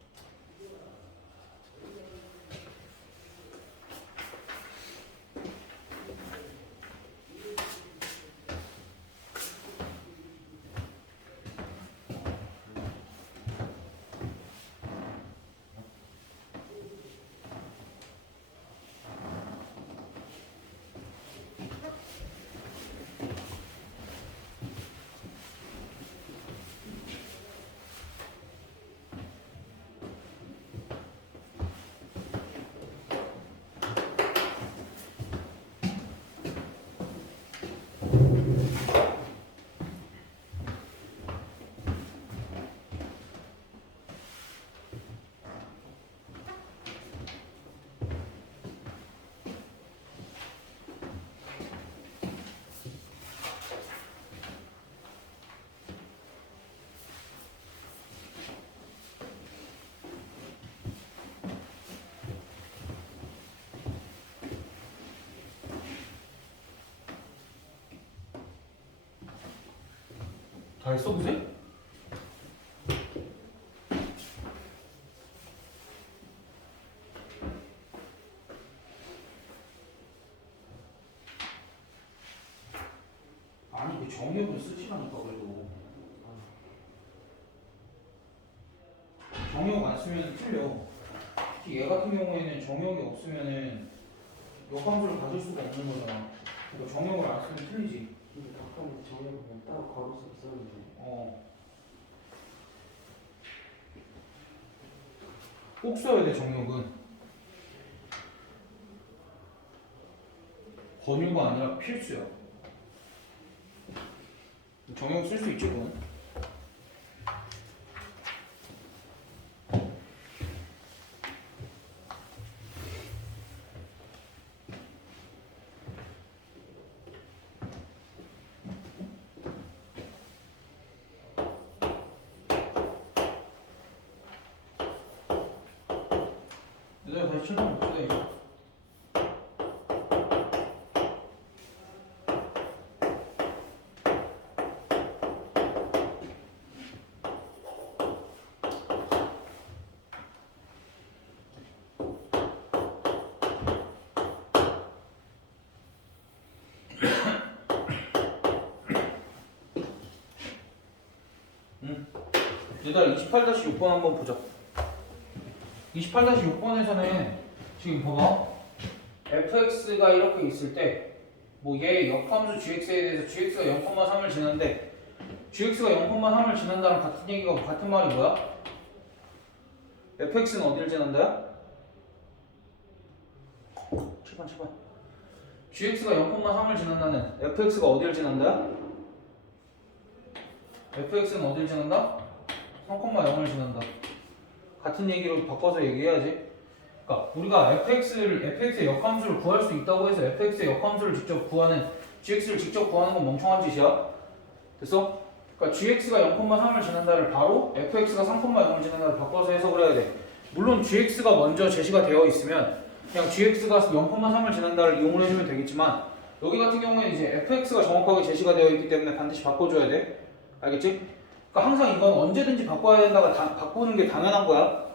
다 했어 그새? 아니 그 정의역을 쓰시라니까 그래도 정의역 안 쓰면 틀려. 특히 얘 같은 경우에는 정의역이 없으면은 역함수를 가질 수가 없는 거잖아. 그러니까 정의역을 안 쓰면 틀리지. 근데 가끔 정리를 그냥 따로 걸을 수 있었는데. 꼭 써야 돼 정의역은. 권유가 아니라 필수야. 정의역 쓸 수 있지 그건. 얘들아 다시 출발 못해 이제. 얘들아 28-6번 한번 보자. 28-6번에서는 지금 봐봐. fx가 이렇게 있을 때 뭐 얘 역함수 gx에 대해서 gx가 0,3을 지났는데 gx가 0,3을 지난다는 같은 얘기가 같은 말이 뭐야? fx는 어디를 지난다야? 7번 gx가 0,3을 지난다는 fx가 어디를 지난다야? fx는 어디를 지난다? 3,0을 지난다. 같은 얘기로 바꿔서 얘기해야지. 그러니까 우리가 fx의 역함수를 구할 수 있다고 해서 fx의 역함수를 직접 구하는 gx를 직접 구하는 건 멍청한 짓이야. 됐어? 그러니까 gx가 0,3을 지난다를 바로 fx가 3,0을 지난다를 바꿔서 해석을 해야 돼. 물론 gx가 먼저 제시가 되어 있으면 그냥 gx가 0,3을 지난다를 이용을 해주면 되겠지만 여기 같은 경우에 이제 fx가 정확하게 제시가 되어 있기 때문에 반드시 바꿔줘야 돼. 알겠지? 그러니까 항상 이건 언제든지 바꿔야 된다가 바꾸는 게 당연한 거야.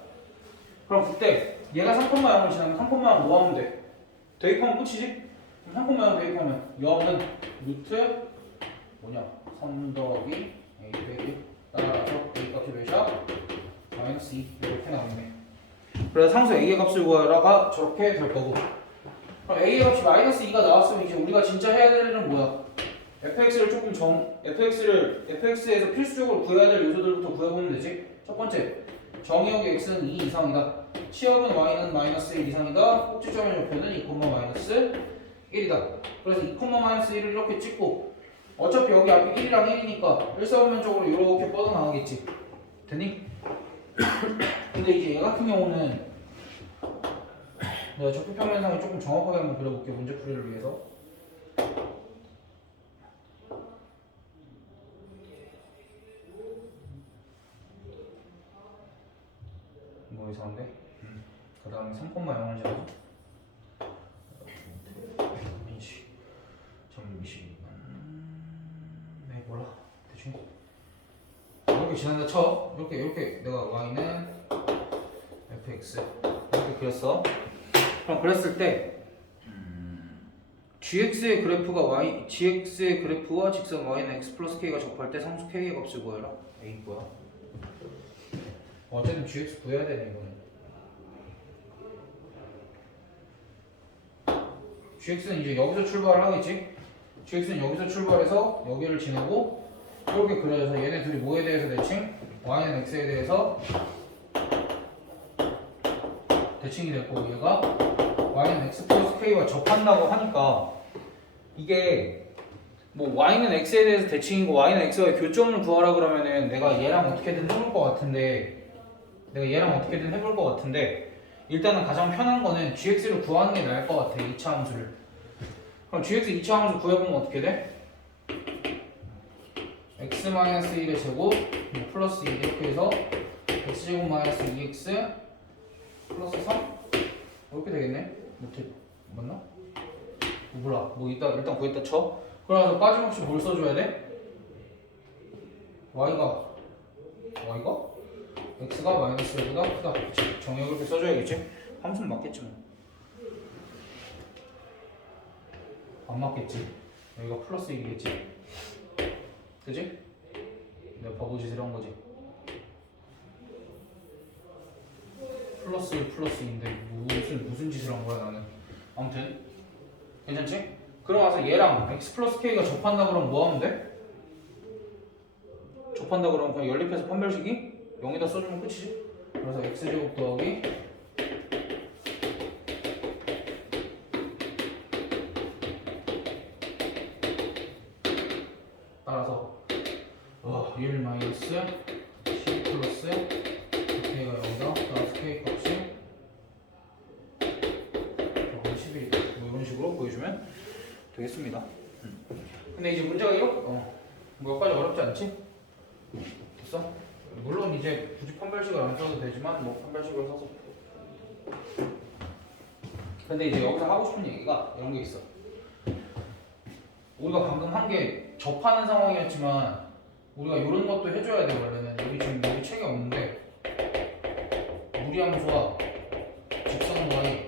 그럼 그때 얘가 3,0을 지나면 3,0을 뭐 하면 돼? 대입하면 끝이지? 그럼 3,0을 대입하면 0은 루트 뭐냐? 3 더하기 a 빼기 따라서 a 값이 몇이야? 마이너스 2 이렇게 나오네. 그래서 상수 a의 값을 구하라가 저렇게 될 거고. 그럼 a의 값이 마이너스 2가 나왔으면 이제 우리가 진짜 해야 될 일은 뭐야? fx를 fx에서 필수적으로 구해야 될 요소들부터 구해보면 되지. 첫 번째, 정의역의 x는 2 이상이다. 치역은 y는 마이너스 1 이상이다. 꼭지점의 좌표는 2, 마이너스 1이다. 그래서 2, 마이너스 1을 이렇게 찍고 어차피 여기 앞에 1이랑 1이니까 일사분면적으로 이렇게 뻗어나가겠지. 됐니? 근데 이제 얘 같은 경우는 내가 적표평면상을 조금 정확하게 한번 그려볼게. 문제풀이를 위해서. 뭐 이상한데? 그 다음에 3,0을 잡아줘. 네 몰라 대충 이렇게 지난다 쳐. 이렇게 내가 y는 fx 이렇게 그렸어. 그럼 그랬을 때 gx의 그래프와 직선 y는 x 플러스 k가 접할 때 상수 k의 값을 구해라. a 뭐야? 어쨌든 gx 구해야 되네 이거는. gx는 이제 여기서 출발을 하겠지? gx는 여기서 출발해서 여기를 지나고 이렇게 그려져서 얘네 둘이 뭐에 대해서 대칭? y는 x에 대해서 대칭이 될 거고 얘가 y는 x 플러스 k와 접한다고 하니까 이게 뭐 y는 x에 대해서 대칭이고 y는 x와의 교점을 구하라 그러면은 내가 얘랑 어떻게든 해볼 것 같은데 일단은 가장 편한 거는 gx를 구하는 게 나을 것 같아. 2차 함수를. 그럼 gx 2차 함수 구해보면 어떻게 돼? x-1의 제곱 플러스 2 이렇게 해서 x제곱 마이너스 2x 플러스 3 이렇게 되겠네? 맞나? 몰라. 뭐 일단 구했다 쳐. 그러면서 빠짐없이 뭘 써줘야 돼? y가 x가 마이너스 1보다 크다. 그치? 정의역을 이렇게 써줘야겠지? 함수는 맞겠지 뭐. 안 맞겠지? 여기가 플러스 1이겠지? 그지? 내가 바보짓을 한 거지. 플러스 1 플러스 2인데 무슨 짓을 한 거야 나는. 아무튼 괜찮지? 그럼 와서 얘랑 x 플러스 k가 접한다 그러면 뭐 하면 돼? 접한다 그러면 그냥 연립해서 판별식이 0에다 써주면 끝이지. 그래서 x제곱 더하기 따라서 1 마이너스 12 플러스 k가 0이다. 따라서 k 값이 11 뭐 이런 식으로 보여주면 되겠습니다. 근데 이제 문제가 이렇게 뭐 여기까지 어렵지 않지? 됐어? 물론 이제 굳이 판별식을 안 써도 되지만 뭐 판별식을 써서. 근데 이제 여기서 하고 싶은 얘기가 이런 게 있어. 우리가 방금 한 게 접하는 상황이었지만 우리가 이런 것도 해줘야 돼. 원래는 여기 지금 여기 책이 없는데 무리함수와 직선과의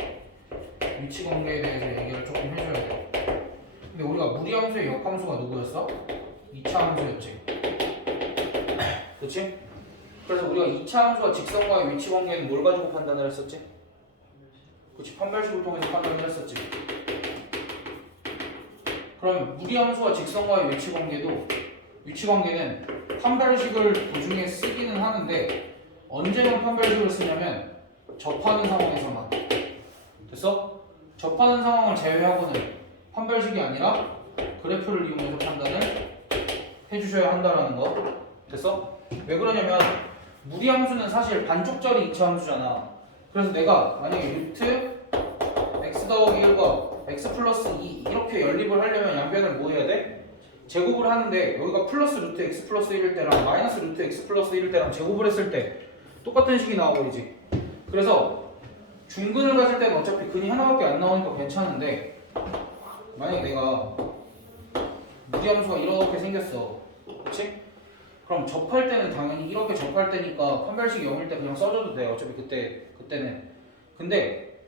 위치 관계에 대해서 얘기를 조금 해줘야 돼. 근데 우리가 무리함수의 역함수가 누구였어? 2차 함수였지. 그렇지? 그래서 우리가 2차 함수와 직선과의 위치 관계는 뭘 가지고 판단을 했었지? 그렇지, 판별식을 통해서 판단을 했었지. 그럼 무리함수와 직선과의 위치 관계는 판별식을 도중에 쓰기는 하는데 언제만 판별식을 쓰냐면 접하는 상황에서만. 됐어? 접하는 상황을 제외하고는 판별식이 아니라 그래프를 이용해서 판단을 해주셔야 한다라는 거. 됐어? 왜 그러냐면 무리함수는 사실 반쪽짜리 2차 함수잖아. 그래서 내가 만약에 루트 x 더하기 1과 x 플러스 2 이렇게 연립을 하려면 양변을 뭐 해야 돼? 제곱을 하는데 여기가 플러스 루트 x 플러스 1일 때랑 마이너스 루트 x 플러스 1일 때랑 제곱을 했을 때 똑같은 식이 나와버리지. 그래서 중근을 가질 때는 어차피 근이 하나밖에 안 나오니까 괜찮은데 만약에 내가 무리함수가 이렇게 생겼어. 그치? 그럼 접할 때는 당연히 이렇게 접할 때니까 판별식 0일 때 그냥 써줘도 돼. 어차피 그때는. 근데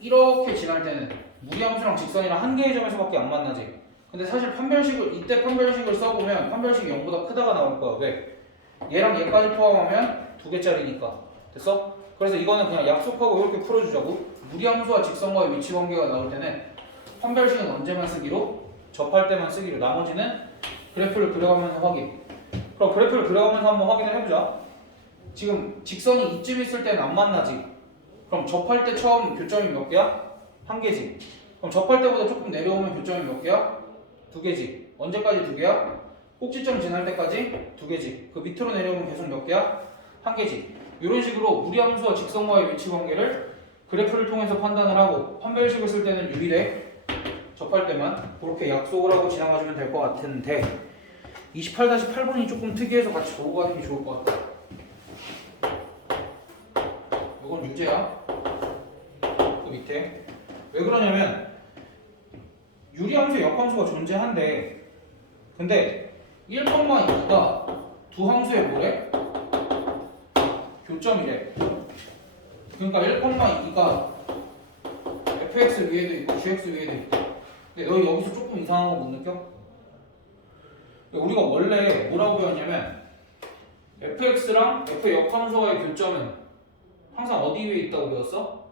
이렇게 지날 때는 무리함수랑 직선이랑 한 개의 점에서밖에 안 만나지. 근데 사실 이때 판별식을 써보면 판별식이 0보다 크다가 나올 거야. 왜? 얘랑 얘까지 포함하면 2개짜리니까. 됐어? 그래서 이거는 그냥 약속하고 이렇게 풀어주자고. 무리함수와 직선과의 위치 관계가 나올 때는 판별식은 언제만 쓰기로? 접할 때만 쓰기로. 나머지는 그래프를 그려가면서 확인. 그럼 그래프를 그려가면서 한번 확인을 해보자. 지금 직선이 이쯤 있을 때는 안 만나지. 그럼 접할 때 처음 교점이 몇 개야? 1개지. 그럼 접할 때보다 조금 내려오면 교점이 몇 개야? 2개지. 언제까지 2개야? 꼭지점 지날 때까지 2개지. 그 밑으로 내려오면 계속 몇 개야? 1개지. 이런 식으로 무리함수와 직선과의 위치 관계를 그래프를 통해서 판단을 하고 판별식을 쓸 때는 유일해. 접할 때만 그렇게 약속을 하고 지나가주면 될 것 같은데 28-8번이 조금 특이해서 같이 보고 가는 게 좋을 것 같아. 이건 유제야. 그 밑에 왜 그러냐면 유리함수, 역함수가 존재한데 근데 1,2가 두 함수의 뭐래? 교점이래. 그러니까 1,2가 fx 위에도 있고 gx 위에도 있고. 근데 너 여기서 조금 이상한 거 못 느껴? 우리가 원래 뭐라고 배웠냐면 fx랑 f 역함수와의 교점은 항상 어디 위에 있다고 배웠어?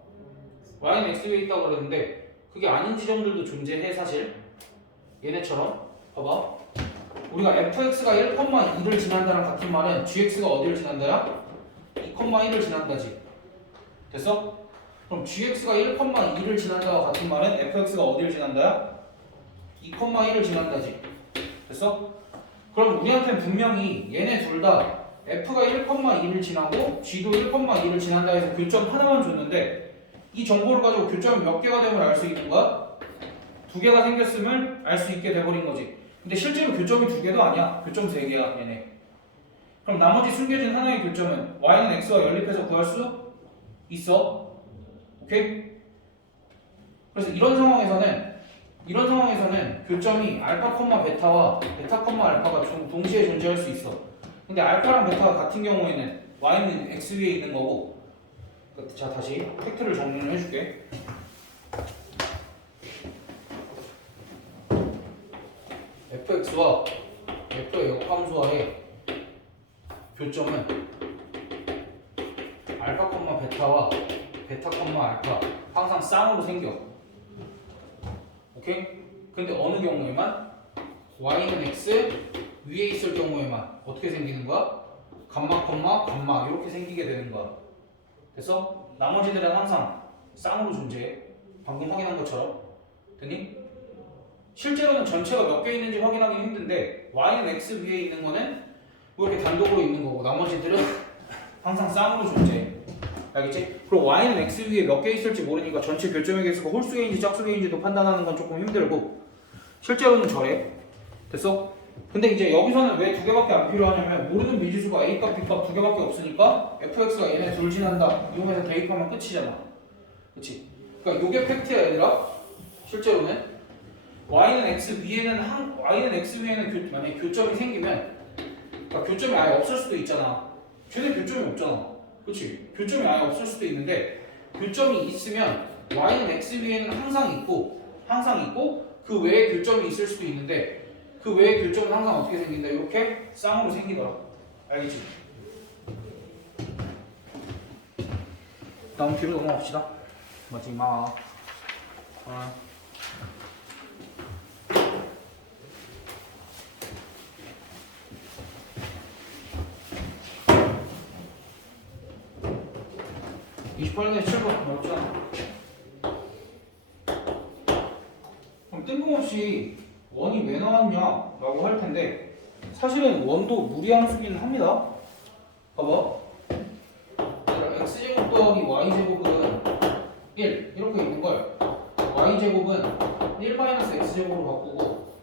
y는 x 위에 있다고 그랬는데 그게 아닌 지점들도 존재해. 사실 얘네처럼 봐봐. 우리가 fx가 1,2를 지난다랑 같은 말은 gx가 어디를 지난다야? 2,1을 지난다지. 됐어? 그럼 gx가 1,2를 지난다와 같은 말은 fx가 어디를 지난다야? 2,1을 지난다지. 됐어? 그럼 우리한테는 분명히 얘네 둘 다 f가 1,2를 지나고 g도 1,2를 지난다 해서 교점 하나만 줬는데 이 정보를 가지고 교점이 몇 개가 되면 알 수 있는 거야? 2개가 생겼으면 알 수 있게 돼버린 거지. 근데 실제로 교점이 2개도 아니야. 교점 3개야 얘네. 그럼 나머지 숨겨진 하나의 교점은 y는 x와 연립해서 구할 수 있어. 오케이? 그래서 이런 상황에서는 이런 상황에서는 교점이 알파, 베타와 베타, 알파가 동시에 존재할 수 있어. 근데 알파랑 베타가 같은 경우에는 y는 x 위에 있는 거고. 자, 다시 팩트를 정리를 해줄게. fx와 f의 역함수와의 교점은 알파, 베타와 베타, 알파 항상 쌍으로 생겨. 오케이? 근데 어느 경우에만 y는 x 위에 있을 경우에만 어떻게 생기는 거야? 감마 이렇게 생기게 되는 거야. 됐어? 나머지들은 항상 쌍으로 존재해. 방금 확인한 것처럼. 됐니? 실제로는 전체가 몇 개 있는지 확인하기 힘든데 y는 x 위에 있는 거는 이렇게 단독으로 있는 거고 나머지들은 항상 쌍으로 존재해. 알겠지? 그럼 y는 x 위에 몇 개 있을지 모르니까 전체 교점의 개수가 홀수개인지 짝수개인지도 판단하는 건 조금 힘들고 실제로는 저래. 됐어? 근데 이제 여기서는 왜 두 개밖에 안 필요하냐면 모르는 미지수가 a값, b값 두 개밖에 없으니까 fx가 얘네 둘 지난다 이용해서 대입하면 끝이잖아. 그치? 그러니까 요게 팩트야 얘들아. 실제로는 y는 x 위에는 만약에 교점이 생기면 그러니까 교점이 아예 없을 수도 있잖아. 쟤네 교점이 없잖아. 그치? 교점이 아예 없을 수도 있는데 교점이 있으면 y는 x 위에는 항상 있고 그 외에 교점이 있을 수도 있는데 그 외에 교점은 항상 어떻게 생긴다? 이렇게 쌍으로 생기더라. 알겠지? 다음 뒤로 넘어갑시다. 마지막 28년에 7번 나왔잖아. 그럼 뜬금없이 원이 왜 나왔냐라고 할 텐데 사실은 원도 무리함수기는 합니다. 봐봐. x제곱 더하기 y제곱은 1 이렇게 있는 걸 y제곱은 1-x제곱으로 바꾸고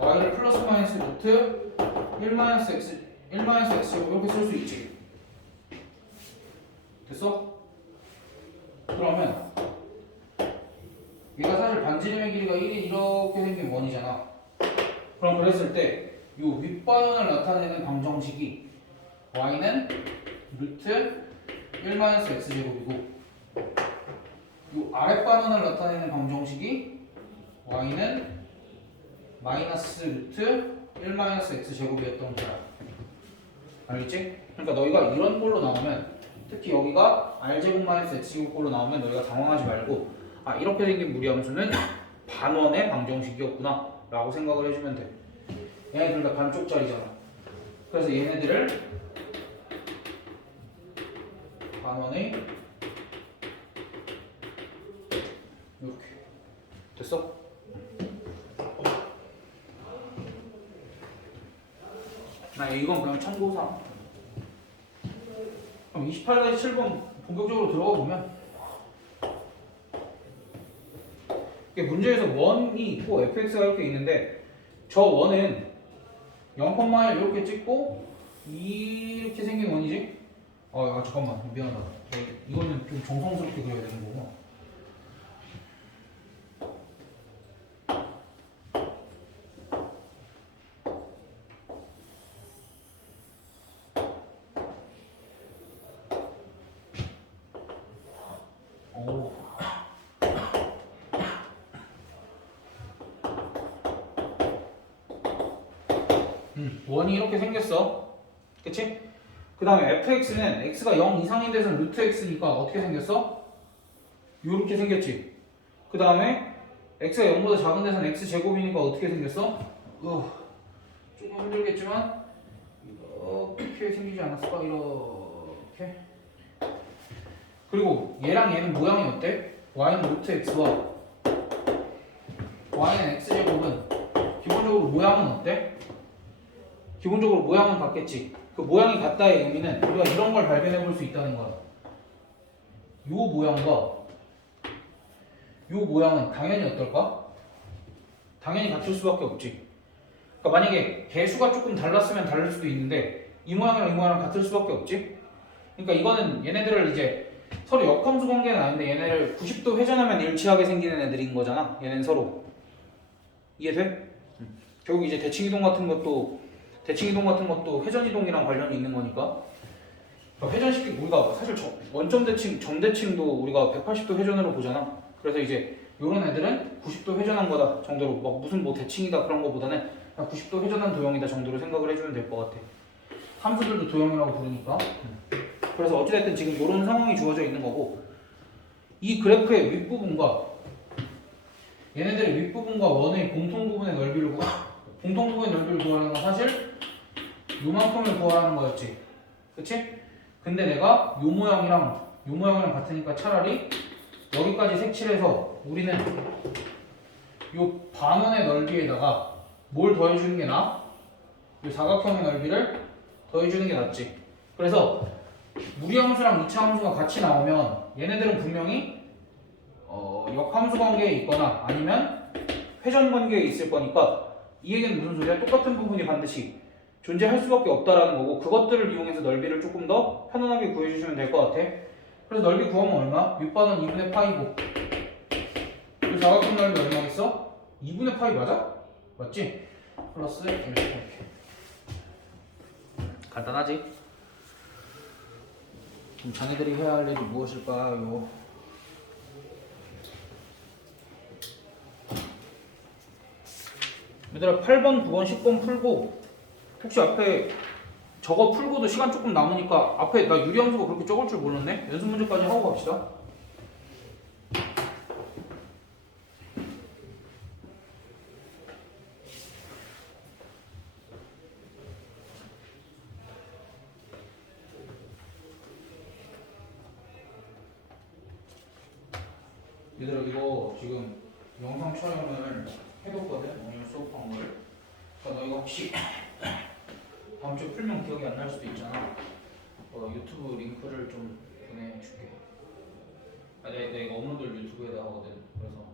y를 플러스 마이너스 루트 1-x제곱 이렇게 쓸 수 있지. 됐어? 그러면 얘가 사실 반지름의 길이가 1이 이렇게 생긴 원이잖아. 그럼 그랬을 때 이 윗반원을 나타내는 방정식이 y는 루트 1-x제곱이고 이 아랫반원을 나타내는 방정식이 y는 마이너스 루트 1-x제곱이었던 거야. 알겠지? 그러니까 너희가 이런 걸로 나오면 특히 여기가 r제곱 마이너스 x제곱 꼴로 나오면 너희가 당황하지 말고 아 이렇게 생긴 무리함수는 반원의 방정식이었구나 라고 생각을 해주면 돼. 얘네들 다 반쪽짜리잖아. 그래서 얘네들을 반원의 이렇게 됐어? 나 이건 그냥 참고사. 그럼 28-7번 본격적으로 들어가 보면 이게 문제에서 원이 있고 fx가 이렇게 있는데 저 원은 0,1 이렇게 찍고 이렇게 생긴 원이지? 잠깐만 미안하다. 이거는 좀 정성스럽게 그려야 되는 거고. 원이 이렇게 생겼어. 그치? 그 다음에 fx는 x가 0 이상인 데서는 루트 x니까 어떻게 생겼어? 이렇게 생겼지. 그 다음에 x가 0보다 작은 데서는 x제곱이니까 어떻게 생겼어? 조금 힘들겠지만 이렇게 생기지 않았을까? 이렇게. 그리고 얘랑 얘는 모양이 어때? y는 루트 x와 y는 x제곱은 기본적으로 모양은 어때? 기본적으로 모양은 같겠지. 그 모양이 같다의 의미는 우리가 이런 걸 발견해 볼 수 있다는 거야. 요 모양은 당연히 어떨까? 당연히 같을 수밖에 없지. 그러니까 만약에 개수가 조금 달랐으면 다를 수도 있는데 이 모양이랑 이 모양이랑 같을 수밖에 없지. 그러니까 이거는 얘네들을 이제 서로 역함수 관계는 아닌데 얘네를 90도 회전하면 일치하게 생기는 애들인 거잖아. 얘네는 서로. 이해돼? 결국 이제 대칭이동 같은 것도 회전이동이랑 관련이 있는 거니까 회전시키 우리가 사실 원점 대칭, 점 대칭도 우리가 180도 회전으로 보잖아. 그래서 이제 이런 애들은 90도 회전한 거다 정도로 막 무슨 뭐 대칭이다 그런 거보다는 그냥 90도 회전한 도형이다 정도로 생각을 해주면 될 것 같아. 함수들도 도형이라고 부르니까. 그래서 어찌됐든 지금 이런 상황이 주어져 있는 거고 이 그래프의 윗부분과 얘네들의 윗부분과 원의 공통부분의 넓이를 공통부분의 넓이를 구하는 건 사실 요만큼을 구하라는 거였지. 그치? 근데 내가 요 모양이랑 같으니까 차라리 여기까지 색칠해서 우리는 요 반원의 넓이에다가 뭘 더해주는 게 나아? 요 사각형의 넓이를 더해주는 게 낫지. 그래서 무리함수랑 이차함수가 같이 나오면 얘네들은 분명히 역함수 관계에 있거나 아니면 회전 관계에 있을 거니까 이 얘기는 무슨 소리야? 똑같은 부분이 반드시 존재할 수밖에 없다라는 거고 그것들을 이용해서 넓이를 조금 더 편안하게 구해주시면 될 것 같아. 그래서 넓이 구하면 얼마? 윗반은 2분의 파이고 그 사각형 넓이 얼마겠어? 2분의 파이 맞아? 맞지? 플러스 이렇게 간단하지? 그럼 자네들이 해야 할 일이 무엇일까요? 얘들아 8번, 9번, 10번 풀고 혹시 앞에 저거 풀고도 시간 조금 남으니까 앞에 나 유리함수가 그렇게 적을 줄 몰랐네? 연습 문제까지 하고 갑시다. 얘들아 이거 지금 영상 촬영을 해뒀거든? 오늘 수업한 걸. 그러니까 너 이거 혹시 다음 주에 풀면 기억이 안 날 수도 있잖아. 유튜브 링크를 좀 보내줄게. 내가 이거 업로드를 유튜브에다 하거든. 그래서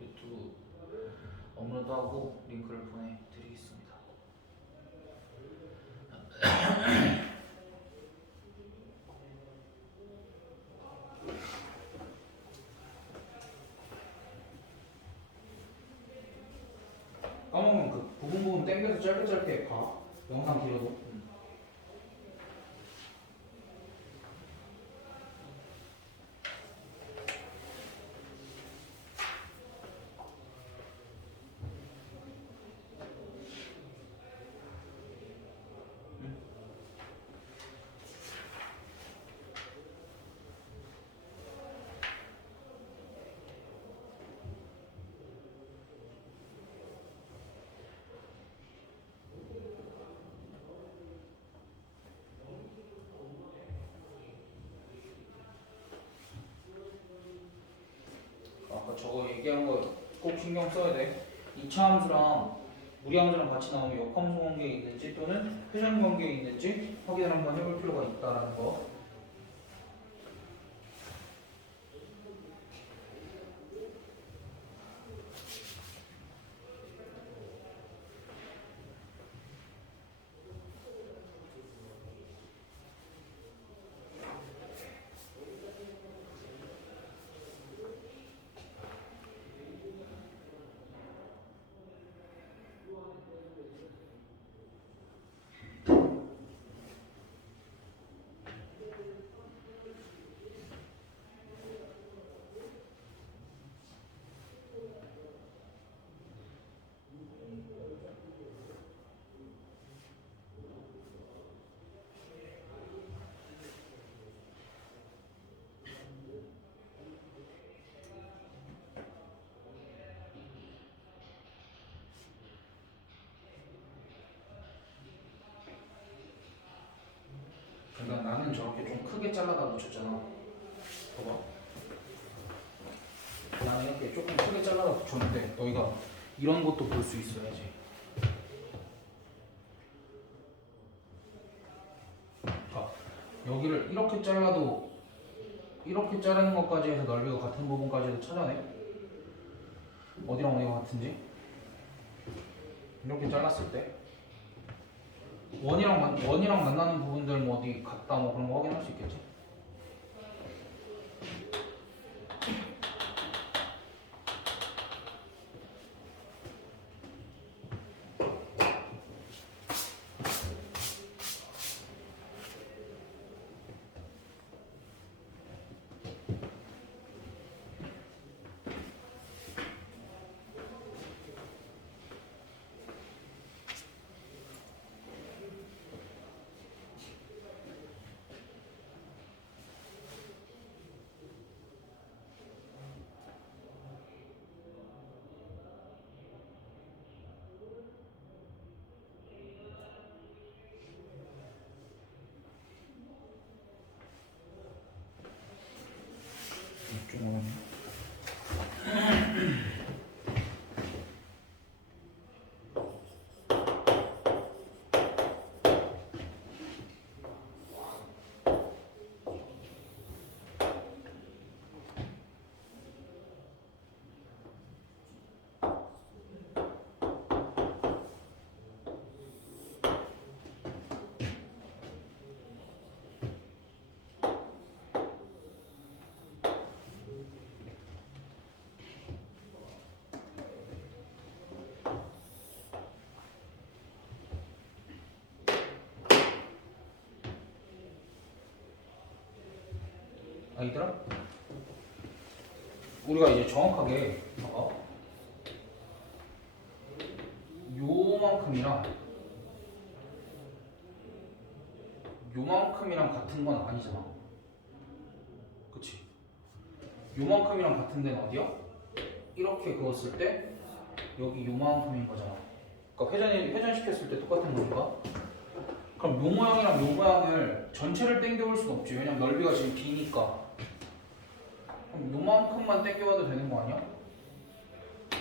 유튜브 업로드하고 링크를 보내드리겠습니다. 까먹으면 그 부분 땡겨서 짧게 봐. 영상 길어도. 아까 저거 얘기한 거 꼭 신경 써야 돼. 2차 함수랑 무리함수랑 같이 나오면 역함수 관계에 있는지 또는 회전 관계에 있는지 확인을 한번 해볼 필요가 있다라는 거. 그러니까 나는 저렇게 좀 크게 잘라다 붙였잖아. 봐봐. 나는 이렇게 조금 크게 잘라다 붙였는데 너희가 이런 것도 볼 수 있어야지. 그러니까 여기를 이렇게 잘라도 이렇게 자르는 것까지 해서 넓이가 같은 부분까지도 찾아내. 어디랑 어디가 같은지. 이렇게 잘랐을 때 원이랑 만나는 부분들 뭐 어디 같다 뭐 그런 거 확인할 수 있겠지. 좀 어렵네. 아이들아? 우리가 이제 정확하게 봐봐. 요만큼이랑 같은 건 아니잖아. 그치? 요만큼이랑 같은 데는 어디야? 이렇게 그었을 때 여기 요만큼인 거잖아. 그러니까 회전시켰을 때 똑같은 거니까. 그럼 요 모양이랑 요 모양을 전체를 당겨올 수는 없지. 왜냐면 넓이가 지금 비니까. 그럼 요만큼만 당겨와도 되는 거 아니야?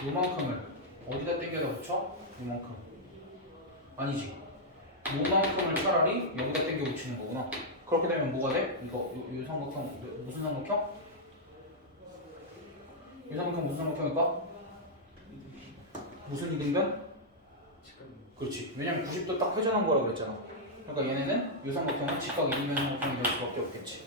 요만큼을 어디다 당겨다 붙여? 요만큼. 아니지. 요만큼을 차라리 여기다 당겨 붙이는 거구나. 그렇게 되면 뭐가 돼? 이거 요 삼각형 무슨 삼각형? 요 삼각형 무슨 삼각형일까? 무슨 이등변? 지금 그렇지. 왜냐면 90도 딱 회전한 거라 그랬잖아. 그러니까 얘네는 요 삼각형은 직각 이등변 삼각형이 될 수밖에 없겠지.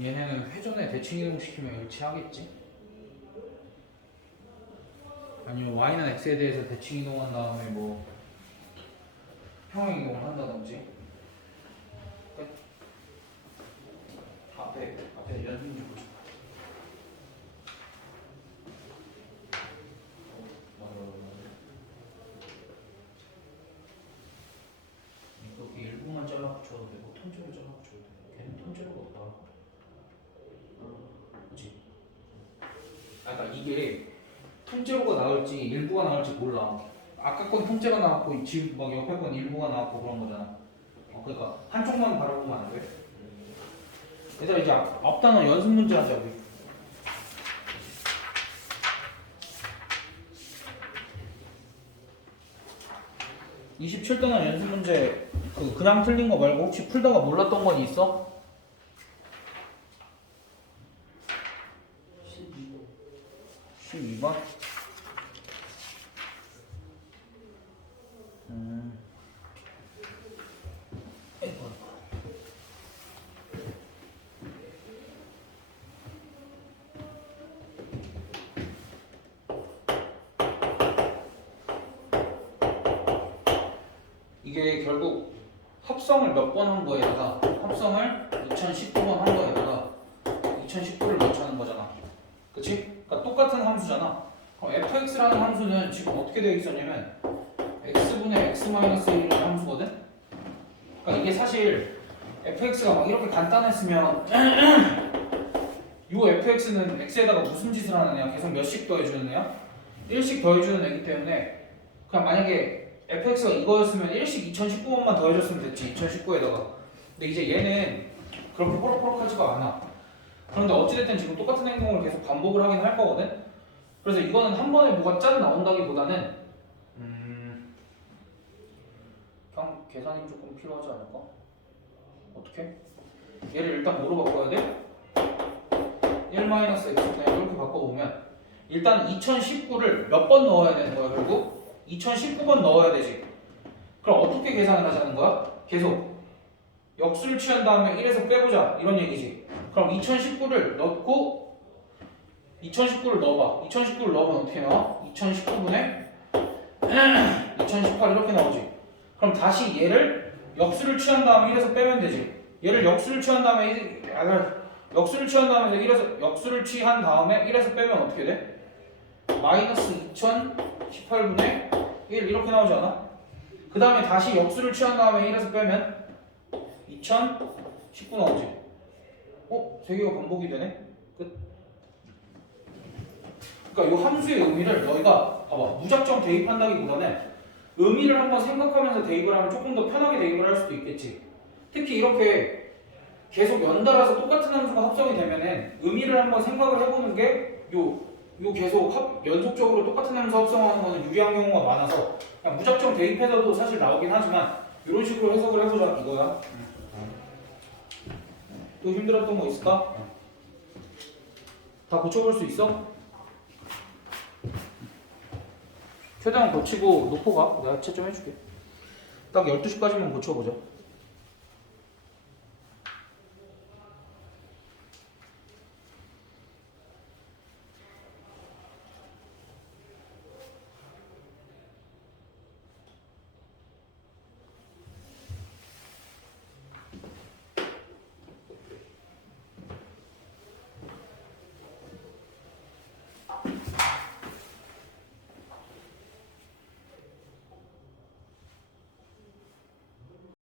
얘네는 회전에 대칭 이동시키면 일치하겠지? 아니면 y는 x에 대해서 대칭 이동한 다음에 뭐 평행 이동을 한다든지. 끝. 앞에 연습 문제 보자. 이렇게 일부만 잘라 붙여도 되고 통째로 잘라 붙여도 돼. 걔는 통째로가 없다. 그렇지? 아, 그러니까 이게 통째로가 나올지 일부가 나올지 몰라. 아까 건 통째가 나왔고 지금 막 옆에 건 일부가 나왔고 그런 거잖아. 그러니까 한쪽만 바라보면 안 돼. 얘들아 이제 앞단어 연습 문제 하자 우리. 27단원 연습 문제 그냥 틀린 거 말고 혹시 풀다가 몰랐던 건 있어? 12번. 이게 결국 합성을 몇 번 한 거에다가 합성을 2019번 한 거에다가 2019를 넣자는 거잖아. 그치? 그러니까 똑같은 함수잖아. 그럼 fx라는 함수는 지금 어떻게 되어 있었냐면 x분의 x-1이라는 함수거든? 그러니까 이게 사실 fx가 막 이렇게 간단했으면 요 fx는 x에다가 무슨 짓을 하는 애야? 계속 몇씩 더해주는 애야? 1씩 더해주는 애기 때문에 그냥 만약에 fx가 이거였으면 1씩 2019번만 더해줬으면 됐지 2019에다가. 근데 이제 얘는 그렇게 호락호락하지가 않아. 그런데 어찌됐든 지금 똑같은 행동을 계속 반복을 하긴 할 거거든. 그래서 이거는 한 번에 뭐가 짠 나온다기보다는 그냥 계산이 조금 필요하지 않을까? 어떻게? 얘를 일단 뭐로 바꿔야 돼? 1-x 그냥 이렇게 바꿔보면 일단 2019를 몇 번 넣어야 되는 거야 결국? 2019번 넣어야 되지. 그럼 어떻게 계산을 하자는 거야? 계속 역수를 취한 다음에 1에서 빼보자 이런 얘기지. 그럼 2019를 넣고 2019를 넣어봐. 2019를 넣으면 어떻게 나와? 2019분의 2018 이렇게 나오지. 그럼 다시 얘를 역수를 취한 다음에 1에서 빼면 되지. 얘를 역수를 취한 다음에 역수를 취한 다음에 1에서 역수를 취한 다음에 1에서 빼면 어떻게 돼? 마이너스 2018분의 1 이렇게 나오지 않아? 그 다음에 다시 역수를 취한 다음에 1에서 빼면 2019 나오지. 세 개가 반복이 되네? 끝. 그러니까 이 함수의 의미를 너희가 봐봐 무작정 대입한다기보다는 의미를 한번 생각하면서 대입을 하면 조금 더 편하게 대입을 할 수도 있겠지. 특히 이렇게 계속 연달아서 똑같은 함수가 합성이 되면은 의미를 한번 생각을 해보는 게 요 계속 연속적으로 똑같은 함수 합성하는 거는 유리한 경우가 많아서 그냥 무작정 대입해서도 사실 나오긴 하지만 이런 식으로 해석을 해보자 이거야. 또 힘들었던 거 있을까? 다 고쳐볼 수 있어? 최대한 고치고 놓고 가. 내가 채점 해줄게. 딱 12시까지만 고쳐보자.